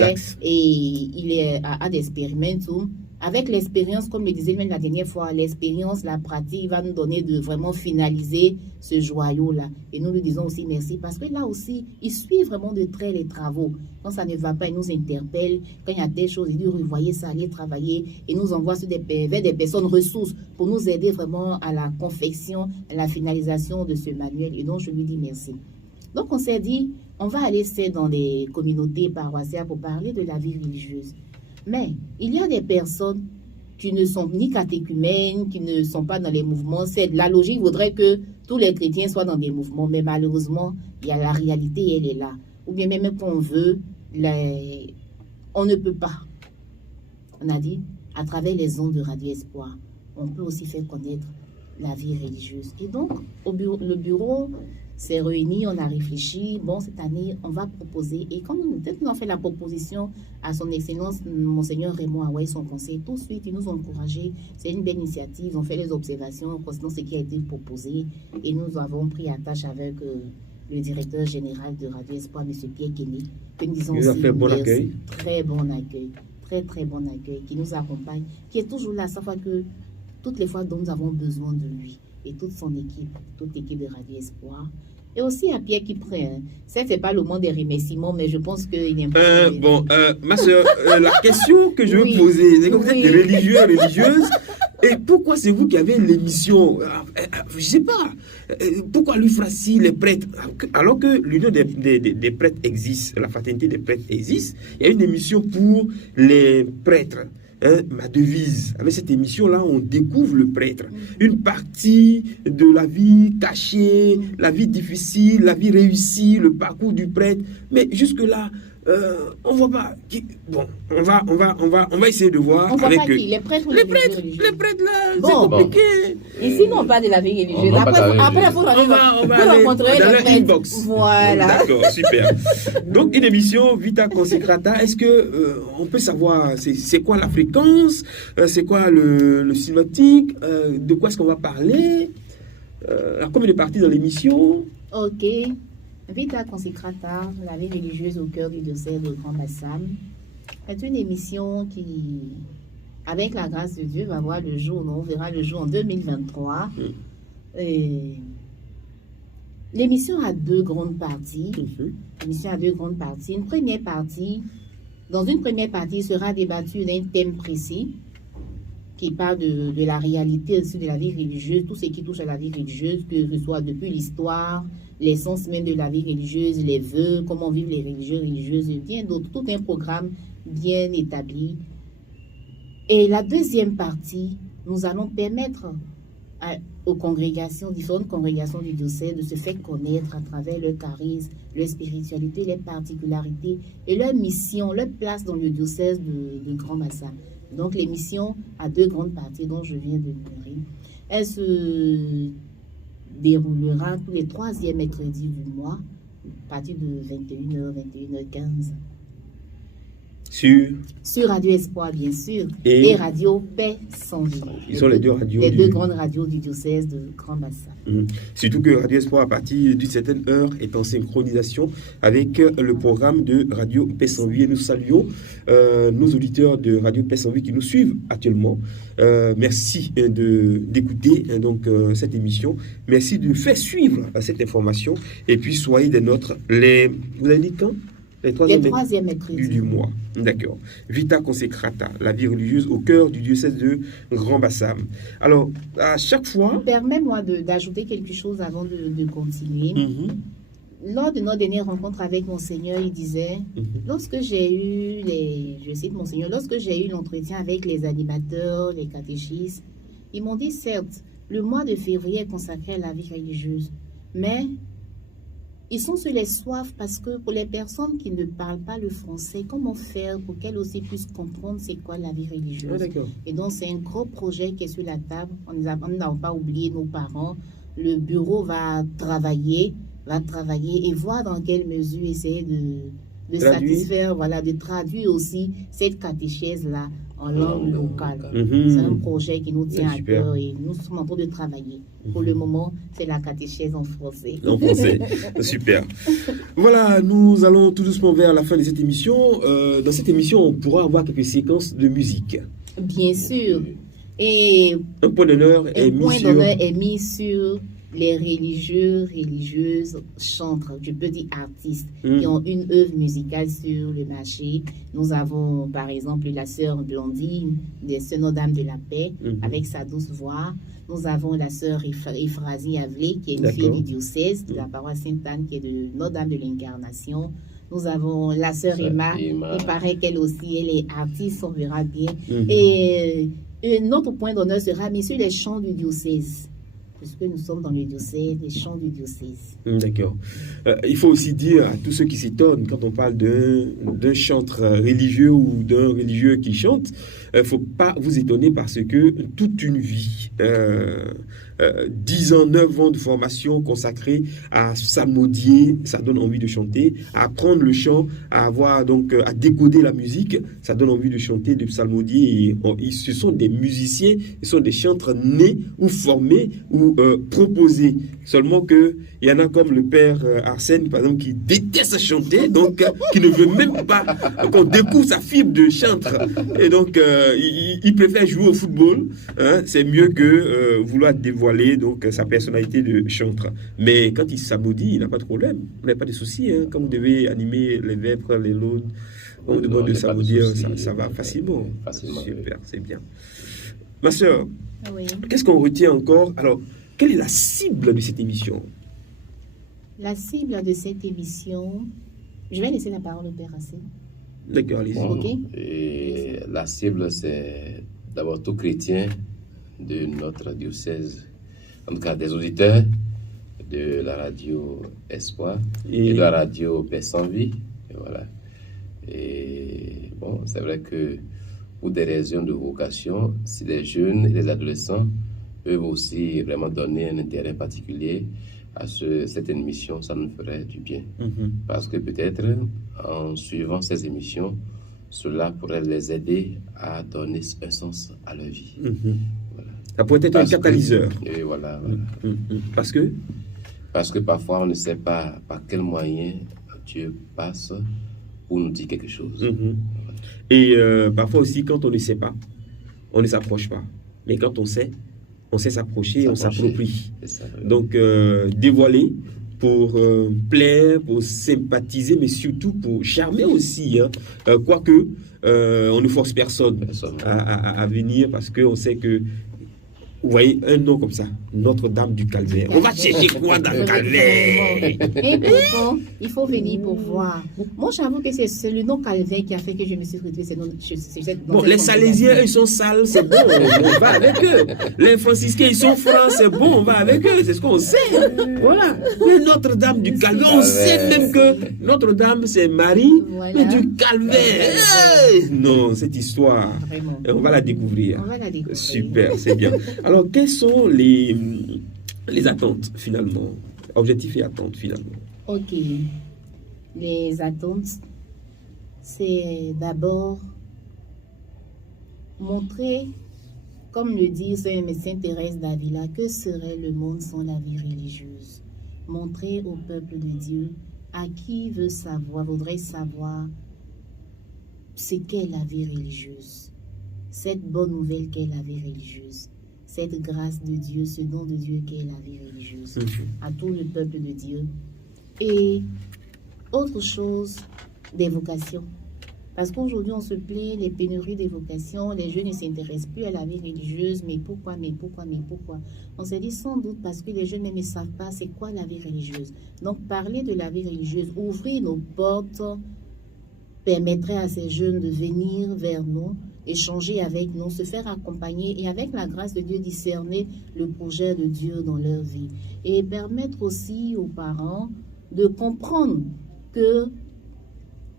axes. Et il est à d'expérimentum. Avec l'expérience, comme le disait même la dernière fois, l'expérience, la pratique va nous donner de vraiment finaliser ce joyau-là. Et nous lui disons aussi merci parce que là aussi, il suit vraiment de près les travaux. Quand ça ne va pas, il nous interpelle. Quand il y a des choses, il dit, revoyez ça, allez travailler. Et nous envoie vers des personnes ressources pour nous aider vraiment à la confection, à la finalisation de ce manuel. Et donc, je lui dis merci. Donc, on s'est dit, on va aller dans les communautés paroissiales pour parler de la vie religieuse. Mais il y a des personnes qui ne sont ni catéchumènes, qui ne sont pas dans les mouvements. La logique voudrait que tous les chrétiens soient dans des mouvements, mais malheureusement, il y a la réalité, elle est là. Ou bien même qu'on veut, on ne peut pas. On a dit, à travers les ondes de Radio Espoir, on peut aussi faire connaître la vie religieuse. Et donc, le bureau s'est réuni, on a réfléchi. Bon, cette année, on va proposer. Et quand nous avons fait la proposition à son Excellence, Monseigneur Raymond Awa, son conseil, tout de suite, ils nous ont encouragés. C'est une belle initiative. Ils ont fait les observations concernant ce qui a été proposé. Et nous avons pris attache avec le directeur général de Radio Espoir, M. Pierre Kenny, que nous disons aussi fait bon accueil. Très bon accueil. Très, très bon accueil. Qui nous accompagne. Qui est toujours là, chaque fois que, toutes les fois dont nous avons besoin de lui. Et toute son équipe, toute l'équipe de Radio Espoir. Et aussi à Pierre qui prend. Ça, c'est pas le moment des remerciements, mais je pense qu'il est ma soeur, la question que je veux poser, c'est que vous êtes religieux, religieuse, et pourquoi c'est vous qui avez l'émission? Je sais pas. Pourquoi l'Euphrastie, les prêtres? Alors que l'union des prêtres existe, la fraternité des prêtres existe, il y a une émission pour les prêtres. Ma devise, avec cette émission-là, on découvre le prêtre. Une partie de la vie cachée, la vie difficile, la vie réussie, le parcours du prêtre. Mais jusque-là, on voit pas. Bon, on va essayer de voir. On voit avec pas qui, les prêtres ou les prêtres là, c'est compliqué. Ici, non, pas de la vie religieuse. Après, il faut rencontrer dans les leur prêtres. inbox. Voilà. D'accord, super. Donc, une émission Vita Consecrata. Est-ce que on peut savoir c'est quoi la fréquence, c'est quoi le cinématique, de quoi est-ce qu'on va parler, combien de parties dans l'émission? Ok. Vita Consecrata, la vie religieuse au cœur du diocèse de Grand Bassam, est une émission qui, avec la grâce de Dieu, va voir le jour. On verra le jour en 2023. L'émission a deux grandes parties. L'émission a deux grandes parties. Une première partie, dans une première partie, sera débattue d'un thème précis qui parle de la réalité aussi de la vie religieuse, tout ce qui touche à la vie religieuse, que ce soit depuis l'histoire, l'essence même de la vie religieuse, les vœux, comment vivent les religieuses, et bien d'autres, tout un programme bien établi. Et la deuxième partie, nous allons permettre aux congrégations, différentes congrégations du diocèse, de se faire connaître à travers leur charisme, leur spiritualité, leurs particularités et leur mission, leur place dans le diocèse de Grand Bassam. Donc l'émission a deux grandes parties dont je viens de parler. Elle se déroulera tous les troisièmes mercredis du mois, à partir de 21h, 21h15. Sur Radio Espoir, bien sûr, et Radio Paix sans vie. Ils sont les deux radios. Les deux grandes radios du diocèse de Grand Bassam. Surtout que Radio Espoir, à partir d'une certaine heure, est en synchronisation avec le programme de Radio Paix sans vie. Et nous saluons nos auditeurs de Radio Paix sans vie qui nous suivent actuellement. Merci d'écouter cette émission. Merci de nous faire suivre cette information. Et puis, soyez des nôtres. Vous avez dit quand? Les troisième mercredi du mois. D'accord. Vita Consecrata, la vie religieuse au cœur du diocèse de Grand Bassam. Alors, à chaque fois... Permets-moi d'ajouter quelque chose avant de continuer. Lors de notre dernière rencontre avec Monseigneur, il disait, lorsque j'ai eu l'entretien avec les animateurs, les catéchistes, ils m'ont dit, certes, le mois de février est consacré à la vie religieuse, mais ils sont sur les soifs parce que pour les personnes qui ne parlent pas le français, comment faire pour qu'elles aussi puissent comprendre c'est quoi la vie religieuse? Et donc, c'est un gros projet qui est sur la table. On n'a pas oublié nos parents. Le bureau va travailler et voir dans quelle mesure essayer de satisfaire, de traduire aussi cette catéchèse-là en langue locale. C'est un projet qui nous tient à cœur et nous sommes en train de travailler. Pour le moment, c'est la catéchèse en français. En français, super. Voilà, nous allons tout doucement vers la fin de cette émission. Dans cette émission, on pourra avoir quelques séquences de musique. Bien sûr. Et un point d'honneur est mis sur les religieuses, chantres, je peux dire artistes, qui ont une œuvre musicale sur le marché. Nous avons par exemple la sœur Blondine des Sœurs Notre-Dame de la Paix, avec sa douce voix. Nous avons la sœur Euphrasie Avelé, qui est une fille du diocèse de la paroisse Sainte-Anne, qui est de Notre-Dame de l'Incarnation. Nous avons la sœur Emma, il paraît qu'elle aussi, elle est artiste, on verra bien. Et notre point d'honneur sera mis sur les chants du diocèse. Puisque nous sommes dans le diocèse, les chants du diocèse. D'accord. Il faut aussi dire à tous ceux qui s'étonnent quand on parle d'un chantre religieux ou d'un religieux qui chante, il ne faut pas vous étonner parce que toute une vie, 10 ans, 9 ans de formation consacrée à psalmodier, ça donne envie de chanter, à apprendre le chant, à à décoder la musique, ça donne envie de chanter, de psalmodier. Ce sont des musiciens, ce sont des chantres nés ou formés ou proposés. Seulement qu'il y en a comme le père Arsène, par exemple, qui déteste chanter, donc qui ne veut même pas qu'on découvre sa fibre de chantre. Et donc, il préfère jouer au football. C'est mieux que vouloir dévoiler sa personnalité de chantre. Mais quand il s'abodit, il n'a pas de problème. Vous n'avez pas de soucis. Quand vous devez animer les vêpres, les laudes, on vous demande de s'aboudir, ça va facilement. Super, c'est bien. Ma sœur, qu'est-ce qu'on retient encore? Alors, quelle est la cible de cette émission? La cible de cette émission, je vais laisser la parole au Père Assé. D'accord, allez-y. Et la cible, c'est d'abord tout chrétien de notre diocèse, en tout cas des auditeurs de la radio Espoir et de la radio Paix sans vie. Et voilà. Et bon, c'est vrai que pour des raisons de vocation, si les jeunes et les adolescents peuvent aussi vraiment donner un intérêt particulier à cette émission, ça nous ferait du bien. Parce que peut-être, en suivant ces émissions, cela pourrait les aider à donner un sens à leur vie. Voilà. Ça pourrait être un catalyseur. Et voilà. Parce que parfois, on ne sait pas par quel moyen Dieu passe pour nous dire quelque chose. Et parfois aussi, quand on ne sait pas, on ne s'approche pas. Mais quand on sait s'approcher, on s'approprie. Donc, dévoiler pour plaire, pour sympathiser, mais surtout pour charmer aussi. Quoique, on ne force personne à venir parce qu'on sait que, vous voyez, un nom comme ça, Notre-Dame du Calvaire. On va chercher quoi dans le Calvaire? Et pourtant, il faut venir pour voir. Moi, j'avoue que c'est le nom Calvaire qui a fait que je me suis retrouvée. Bon, les Salésiens, ils sont sales, c'est bon, on va avec eux. Les franciscains, ils sont francs, c'est bon, on va avec eux, c'est ce qu'on sait. Voilà. Mais Notre-Dame du Calvaire, on sait même que Notre-Dame, c'est Marie, mais du Calvaire. Non, cette histoire, on va la découvrir. Super, c'est bien. Alors, quelles sont les attentes, finalement? Objectifs et attentes, finalement. Ok. Les attentes, c'est d'abord montrer, comme le dit Saint Thérèse d'Avila, que serait le monde sans la vie religieuse. Montrer au peuple de Dieu, à qui voudrait savoir ce qu'est la vie religieuse. Cette bonne nouvelle qu'est la vie religieuse. Cette grâce de Dieu, ce don de Dieu qu'est la vie religieuse, à tout le peuple de Dieu. Et autre chose, des vocations. Parce qu'aujourd'hui, on se plaint, les pénuries des vocations, les jeunes ne s'intéressent plus à la vie religieuse, mais pourquoi? On s'est dit sans doute parce que les jeunes même ne savent pas c'est quoi la vie religieuse. Donc, parler de la vie religieuse, ouvrir nos portes, permettrait à ces jeunes de venir vers nous, échanger avec nous, se faire accompagner et avec la grâce de Dieu discerner le projet de Dieu dans leur vie. Et permettre aussi aux parents de comprendre que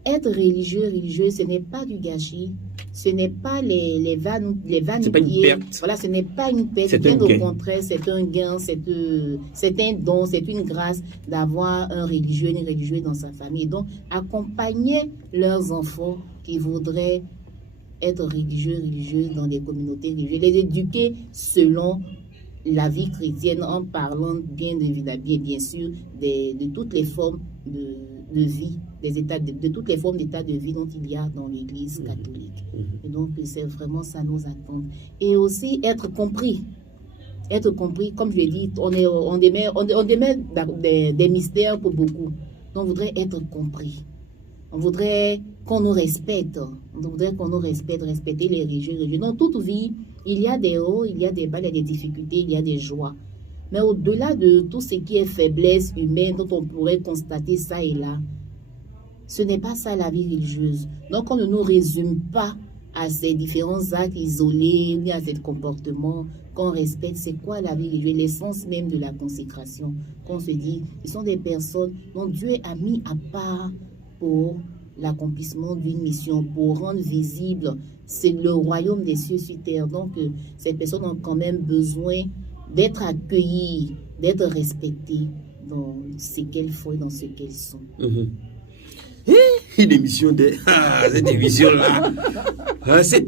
être religieux, ce n'est pas du gâchis, ce n'est pas les vanités. C'est pas une perte. Voilà, ce n'est pas une perte, bien au contraire, c'est un gain, c'est un don, c'est une grâce d'avoir un religieux, une religieuse dans sa famille. Donc, accompagner leurs enfants qui voudraient être religieuses dans des communautés religieuses, les éduquer selon la vie chrétienne en parlant bien sûr de toutes les formes de vie, de toutes les formes d'état de vie dont il y a dans l'Église catholique. Et donc, c'est vraiment ça nos attentes. Et aussi être compris. Être compris, comme je l'ai dit, on démet des mystères pour beaucoup. Donc, on voudrait être compris. On voudrait qu'on nous respecte. On voudrait qu'on nous respecte, respecter les religieux. Dans toute vie, il y a des hauts, il y a des bas, il y a des difficultés, il y a des joies. Mais au-delà de tout ce qui est faiblesse humaine, dont on pourrait constater ça et là, ce n'est pas ça la vie religieuse. Donc on ne nous résume pas à ces différents actes isolés, ni à ces comportements qu'on respecte. C'est quoi la vie religieuse? L'essence même de la consécration. Qu'on se dit, ce sont des personnes dont Dieu a mis à part pour l'accomplissement d'une mission, pour rendre visible, c'est le royaume des cieux sur terre. Donc, ces personnes ont quand même besoin d'être accueillies, d'être respectées dans ce qu'elles font et dans ce qu'elles sont. Une émission de... cette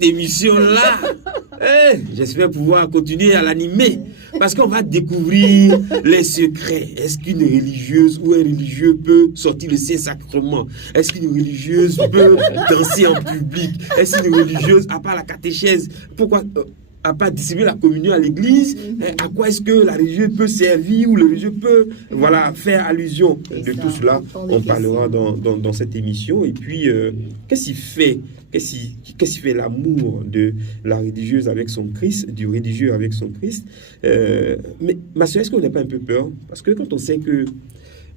émission-là, j'espère pouvoir continuer à l'animer parce qu'on va découvrir les secrets. Est-ce qu'une religieuse ou un religieux peut sortir le Saint-Sacrement? Est-ce qu'une religieuse peut danser en public? Est-ce qu'une religieuse, à part la catéchèse, pourquoi... à pas distribuer la communion à l'église, à quoi est-ce que la religieuse peut servir ou le religieux peut faire allusion de tout cela. On parlera dans cette émission. Et puis, qu'est-ce qui fait l'amour de la religieuse avec son Christ, du religieux avec son Christ? Mais ma soeur, est-ce qu'on n'a pas un peu peur? Parce que quand on sait que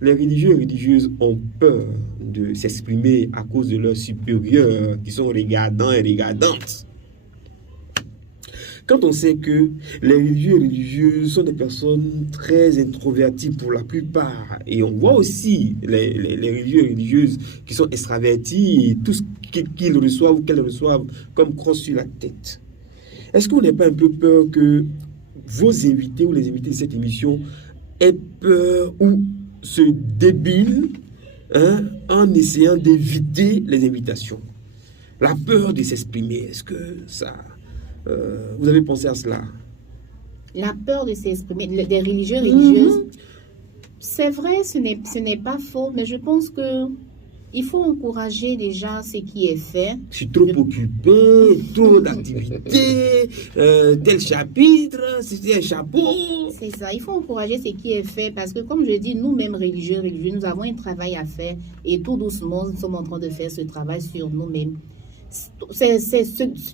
les religieux et religieuses ont peur de s'exprimer à cause de leurs supérieurs qui sont regardants et regardantes, Quand on sait que les religieux et religieuses sont des personnes très introverties pour la plupart, et on voit aussi les religieux et religieuses qui sont extravertis, et tout ce qu'ils reçoivent ou qu'elles reçoivent comme crosse sur la tête. Est-ce qu'on n'a pas un peu peur que vos invités ou les invités de cette émission aient peur ou se débilent en essayant d'éviter les invitations? La peur de s'exprimer, est-ce que ça... vous avez pensé à cela? La peur de s'exprimer, des religieux, religieuses, c'est vrai, ce n'est pas faux, mais je pense que il faut encourager déjà ce qui est fait. Je suis trop occupé, trop d'activités, tel chapitre, c'est un chapeau. C'est ça, il faut encourager ce qui est fait parce que, comme je dis, nous-mêmes religieux, nous avons un travail à faire et tout doucement, nous sommes en train de faire ce travail sur nous-mêmes. C'est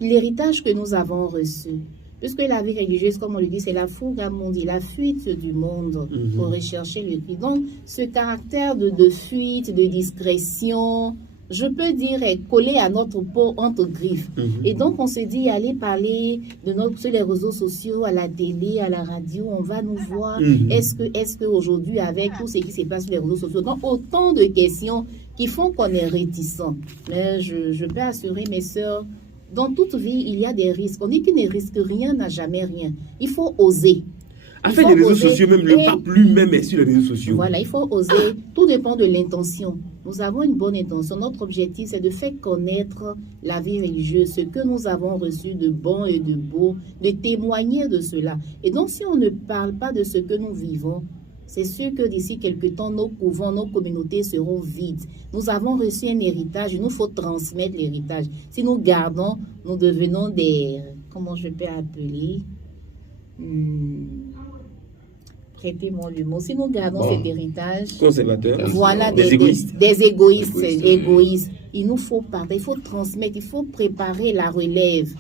l'héritage que nous avons reçu. Puisque la vie religieuse, comme on le dit, c'est la fougue mundi, la fuite du monde pour rechercher le Christ. Donc, ce caractère de fuite, de discrétion, je peux dire, est collé à notre peau entre griffes. Et donc, on se dit, allez parler sur les réseaux sociaux, à la télé, à la radio, on va nous voir. Est-ce qu'aujourd'hui, avec tout ce qui se passe sur les réseaux sociaux, donc autant de questions qui font qu'on est réticent. Mais je peux assurer mes sœurs, dans toute vie, il y a des risques. On dit qu'il ne risque rien, n'a jamais rien. Il faut oser. Enfin, les réseaux sociaux, même le pape lui-même est sur les réseaux sociaux. Voilà, il faut oser. Tout dépend de l'intention. Nous avons une bonne intention. Notre objectif, c'est de faire connaître la vie religieuse, ce que nous avons reçu de bon et de beau, de témoigner de cela. Et donc, si on ne parle pas de ce que nous vivons, c'est sûr que d'ici quelques temps, nos couvents, nos communautés seront vides. Nous avons reçu un héritage, il nous faut transmettre l'héritage. Si nous gardons, nous devenons des... Comment je peux appeler prêtez-moi le mot. Si nous gardons cet héritage... Conservateurs. Voilà, des égoïstes. Des égoïstes. Il nous faut parler, il faut transmettre, il faut préparer la relève.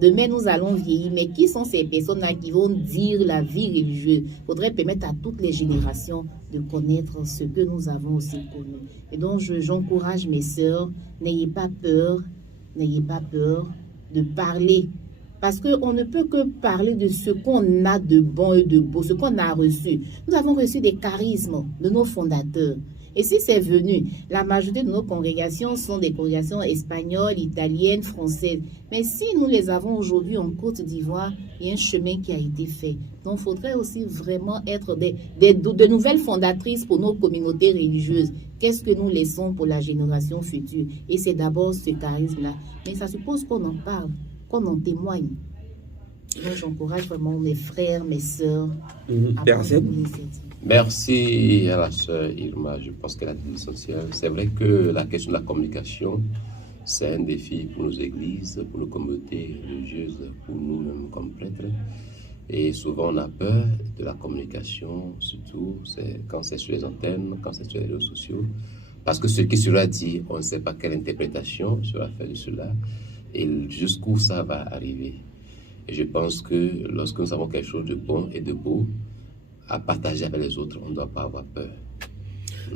Demain, nous allons vieillir, mais qui sont ces personnes-là qui vont dire la vie religieuse? Il faudrait permettre à toutes les générations de connaître ce que nous avons aussi connu. Et donc, j'encourage mes sœurs, n'ayez pas peur de parler. Parce qu'on ne peut que parler de ce qu'on a de bon et de beau, ce qu'on a reçu. Nous avons reçu des charismes de nos fondateurs. Et si c'est venu, la majorité de nos congrégations sont des congrégations espagnoles, italiennes, françaises. Mais si nous les avons aujourd'hui en Côte d'Ivoire, il y a un chemin qui a été fait. Donc, il faudrait aussi vraiment être de nouvelles fondatrices pour nos communautés religieuses. Qu'est-ce que nous laissons pour la génération future? Et c'est d'abord ce charisme-là. Mais ça suppose qu'on en parle, qu'on en témoigne. Donc, j'encourage vraiment mes frères, mes sœurs à prendre l'initiative. Merci à la sœur Irma, je pense qu'elle a dit l'essentiel. C'est vrai que la question de la communication, c'est un défi pour nos églises, pour nos communautés religieuses, pour nous-mêmes comme prêtres. Et souvent on a peur de la communication, surtout quand c'est sur les antennes, quand c'est sur les réseaux sociaux. Parce que ce qui sera dit, on ne sait pas quelle interprétation sera faite de cela et jusqu'où ça va arriver. Et je pense que lorsque nous avons quelque chose de bon et de beau, à partager avec les autres, on ne doit pas avoir peur.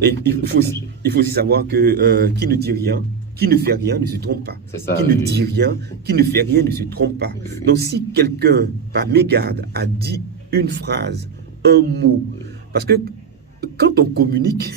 Et il faut aussi savoir que qui ne dit rien, qui ne fait rien ne se trompe pas. Ça, qui ne dit rien, qui ne fait rien ne se trompe pas. Donc si quelqu'un, par mégarde, a dit une phrase, un mot, parce que quand on communique,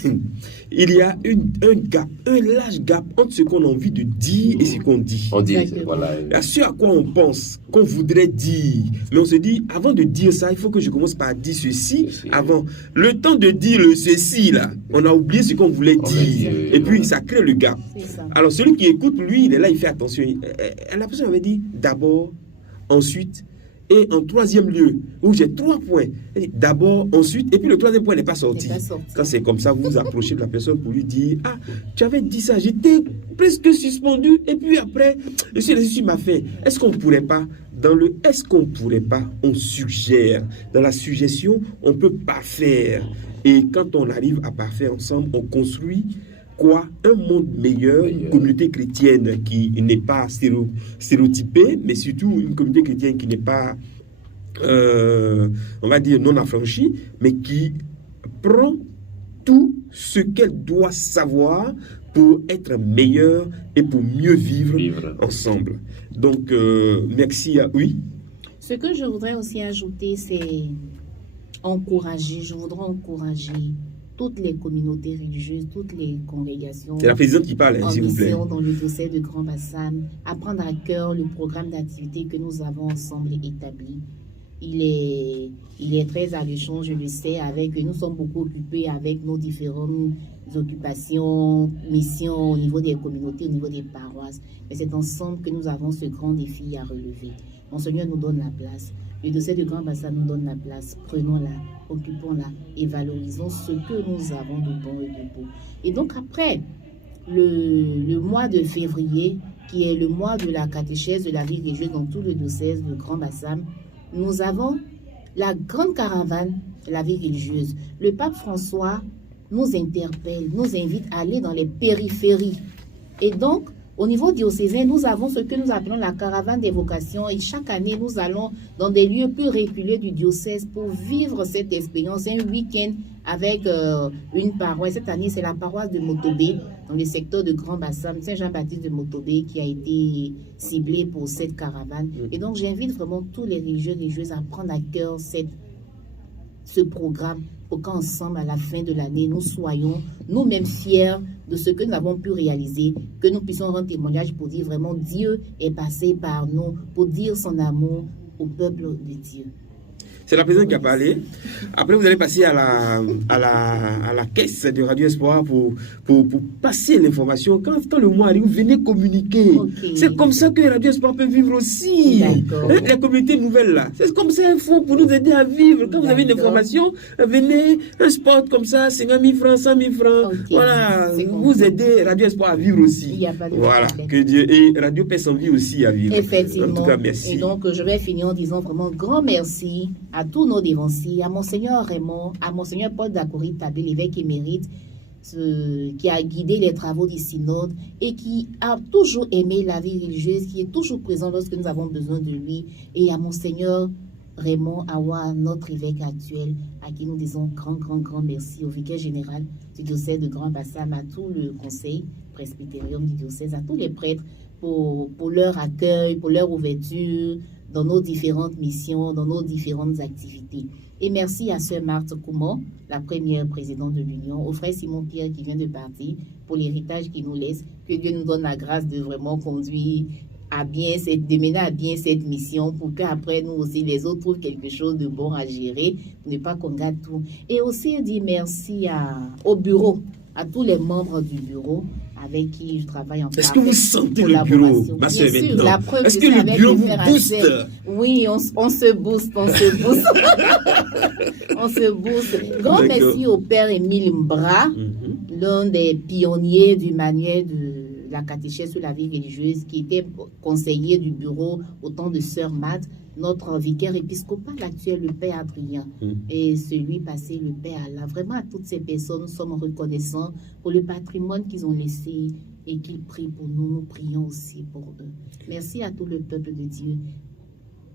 il y a un gap, un large gap entre ce qu'on a envie de dire et ce qu'on dit. On dit, voilà. Ce à quoi on pense, qu'on voudrait dire. Mais on se dit, avant de dire ça, il faut que je commence par dire ceci avant. Le temps de dire le ceci, là, on a oublié ce qu'on voulait dire. Et puis, ça crée le gap. Alors, celui qui écoute, lui, il est là, il fait attention. La personne avait dit d'abord, ensuite, et en troisième lieu, où j'ai 3 points, d'abord, ensuite, et puis le troisième point n'est pas sorti. Quand c'est comme ça, vous vous approchez de la personne pour lui dire, ah, tu avais dit ça, j'étais presque suspendu, et puis après, je suis resté sur ma fin. Est-ce qu'on ne pourrait pas, on suggère. Dans la suggestion, on peut parfaire. Et quand on arrive à parfaire ensemble, on construit quoi? Un monde meilleur, une communauté chrétienne qui n'est pas stéréotypée, mais surtout une communauté chrétienne qui n'est pas, on va dire, non affranchie, mais qui prend tout ce qu'elle doit savoir pour être meilleure et pour mieux vivre ensemble. Donc, merci à... Oui? Ce que je voudrais aussi ajouter, c'est je voudrais encourager toutes les communautés religieuses, toutes les congrégations. C'est la présidente qui parle, s'il vous plaît. Dans le dossier de Grand Bassam, à prendre à cœur le programme d'activité que nous avons ensemble établi. Il est très alléchant, je le sais, nous sommes beaucoup occupés avec nos différentes occupations, missions au niveau des communautés, au niveau des paroisses. Mais c'est ensemble que nous avons ce grand défi à relever. Monseigneur nous donne la place. Le dossier de Grand Bassam nous donne la place. Prenons-la, occupons-la et valorisons ce que nous avons de bon et de beau. Et donc après le mois de février, qui est le mois de la catéchèse de la vie religieuse dans tout le diocèse de Grand Bassam, nous avons la grande caravane de la vie religieuse. Le pape François nous interpelle, nous invite à aller dans les périphéries. Et donc, au niveau diocésain, nous avons ce que nous appelons la caravane des vocations. Et chaque année, nous allons dans des lieux plus reculés du diocèse pour vivre cette expérience. Un week-end avec une paroisse. Cette année, c'est la paroisse de Motobé, dans le secteur de Grand Bassam, Saint-Jean-Baptiste de Motobé, qui a été ciblée pour cette caravane. Et donc, j'invite vraiment tous les religieux et religieuses à prendre à cœur ce programme pour qu'ensemble, à la fin de l'année, nous soyons nous-mêmes fiers de ce que nous avons pu réaliser, que nous puissions rendre témoignage pour dire vraiment Dieu est passé par nous, pour dire son amour au peuple de Dieu. C'est la présidente qui a parlé. Après, vous allez passer à la caisse de Radio Espoir pour passer l'information. Quand le mois arrive, vous venez communiquer. Okay. C'est comme ça que Radio Espoir peut vivre aussi. La communauté nouvelle, là. C'est comme ça, il faut pour nous aider à vivre. Quand vous avez une information, venez, un spot comme ça, 50 000 francs, 100 000 francs. Okay. Voilà, vous aidez Radio Espoir à vivre aussi. Il n'y a pas de voilà, que Dieu et Radio Paix s'en vit aussi à vivre. Effectivement. En tout cas, merci. Et donc, je vais finir en disant vraiment grand merci à tous nos dévanciers, à Monseigneur Raymond, à Monseigneur Paul Dacouri Tabé, l'évêque émérite, qui a guidé les travaux du synode et qui a toujours aimé la vie religieuse, qui est toujours présent lorsque nous avons besoin de lui, et à Monseigneur Raymond Awa, notre évêque actuel, à qui nous disons grand merci, au vicaire général du diocèse de Grand Bassam, à tout le conseil presbytérium du diocèse, à tous les prêtres pour leur accueil, pour leur ouverture dans nos différentes missions, dans nos différentes activités. Et merci à Sœur Marthe Koumor, la première présidente de l'Union, au frère Simon Pierre qui vient de partir, pour l'héritage qu'il nous laisse. Que Dieu nous donne la grâce de vraiment conduire de mener à bien cette mission pour qu'après nous aussi, les autres trouvent quelque chose de bon à gérer, pour ne pas qu'on gâte tout. Et aussi dire merci au bureau, à tous les membres du bureau, avec qui je travaille en collaboration. Est-ce que vous sentez le bureau, ma soeur, maintenant? La preuve, est-ce que le bureau vous booste? Oui, on se booste. On se booste. Grand merci au père Émile Mbra, l'un des pionniers du manuel de la catéchèse sur la vie religieuse, qui était conseiller du bureau au temps de Sœur Mad, notre vicaire épiscopal actuel, le père Adrien, et celui passé, le père Allah. Vraiment, à toutes ces personnes, nous sommes reconnaissants pour le patrimoine qu'ils ont laissé et qu'ils prient pour nous. Nous prions aussi pour eux. Merci à tout le peuple de Dieu,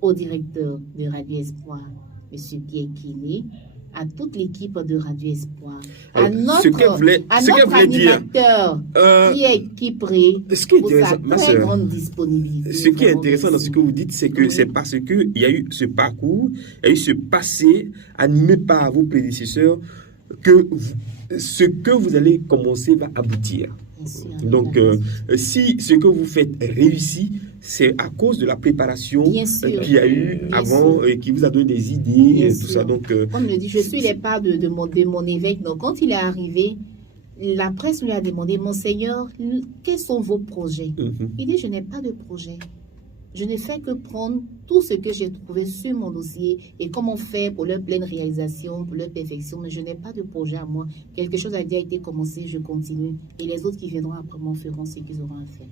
au directeur de Radio Espoir, M. Pierre Kiné, à toute l'équipe de Radio Espoir, à notre animateur qui prie pour sa très grande disponibilité. Ce qui est intéressant dans ce que vous dites, c'est que c'est parce qu'il y a eu ce parcours, il y a eu ce passé animé par vos prédécesseurs que ce que vous allez commencer va aboutir. Donc, si ce que vous faites réussit, c'est à cause de la préparation qu'il y a eu avant et qui vous a donné des idées et tout ça. Donc, comme le dit, je suis les pas de mon évêque. Donc, quand il est arrivé, la presse lui a demandé, Monseigneur, quels sont vos projets? Il dit, je n'ai pas de projet. Je ne fais que prendre tout ce que j'ai trouvé sur mon dossier et comment faire pour leur pleine réalisation, pour leur perfection. Mais je n'ai pas de projet à moi. Quelque chose a déjà été commencé, je continue. Et les autres qui viendront après moi feront ce qu'ils auront à faire.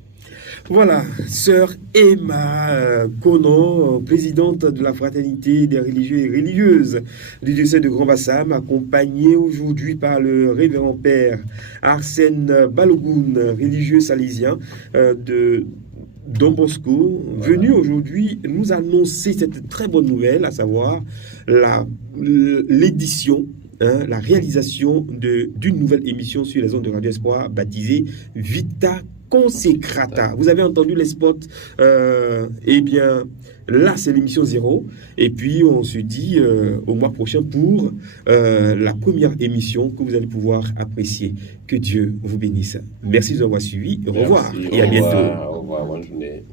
Voilà, Sœur Emma Konon, présidente de la Fraternité des religieux et religieuses du diocèse de Grand Bassam, accompagnée aujourd'hui par le révérend père Arsène Balogun, religieux salésien de Don Bosco, venu aujourd'hui nous annoncer cette très bonne nouvelle, à savoir l'édition, la réalisation d'une nouvelle émission sur les ondes de Radio Espoir baptisée Vita Consecrata. Vous avez entendu les spots. Eh bien, là, c'est l'émission 0. Et puis, on se dit au mois prochain pour la première émission que vous allez pouvoir apprécier. Que Dieu vous bénisse. Merci de nous avoir suivis. Au revoir et à bientôt. Au revoir, bonne journée.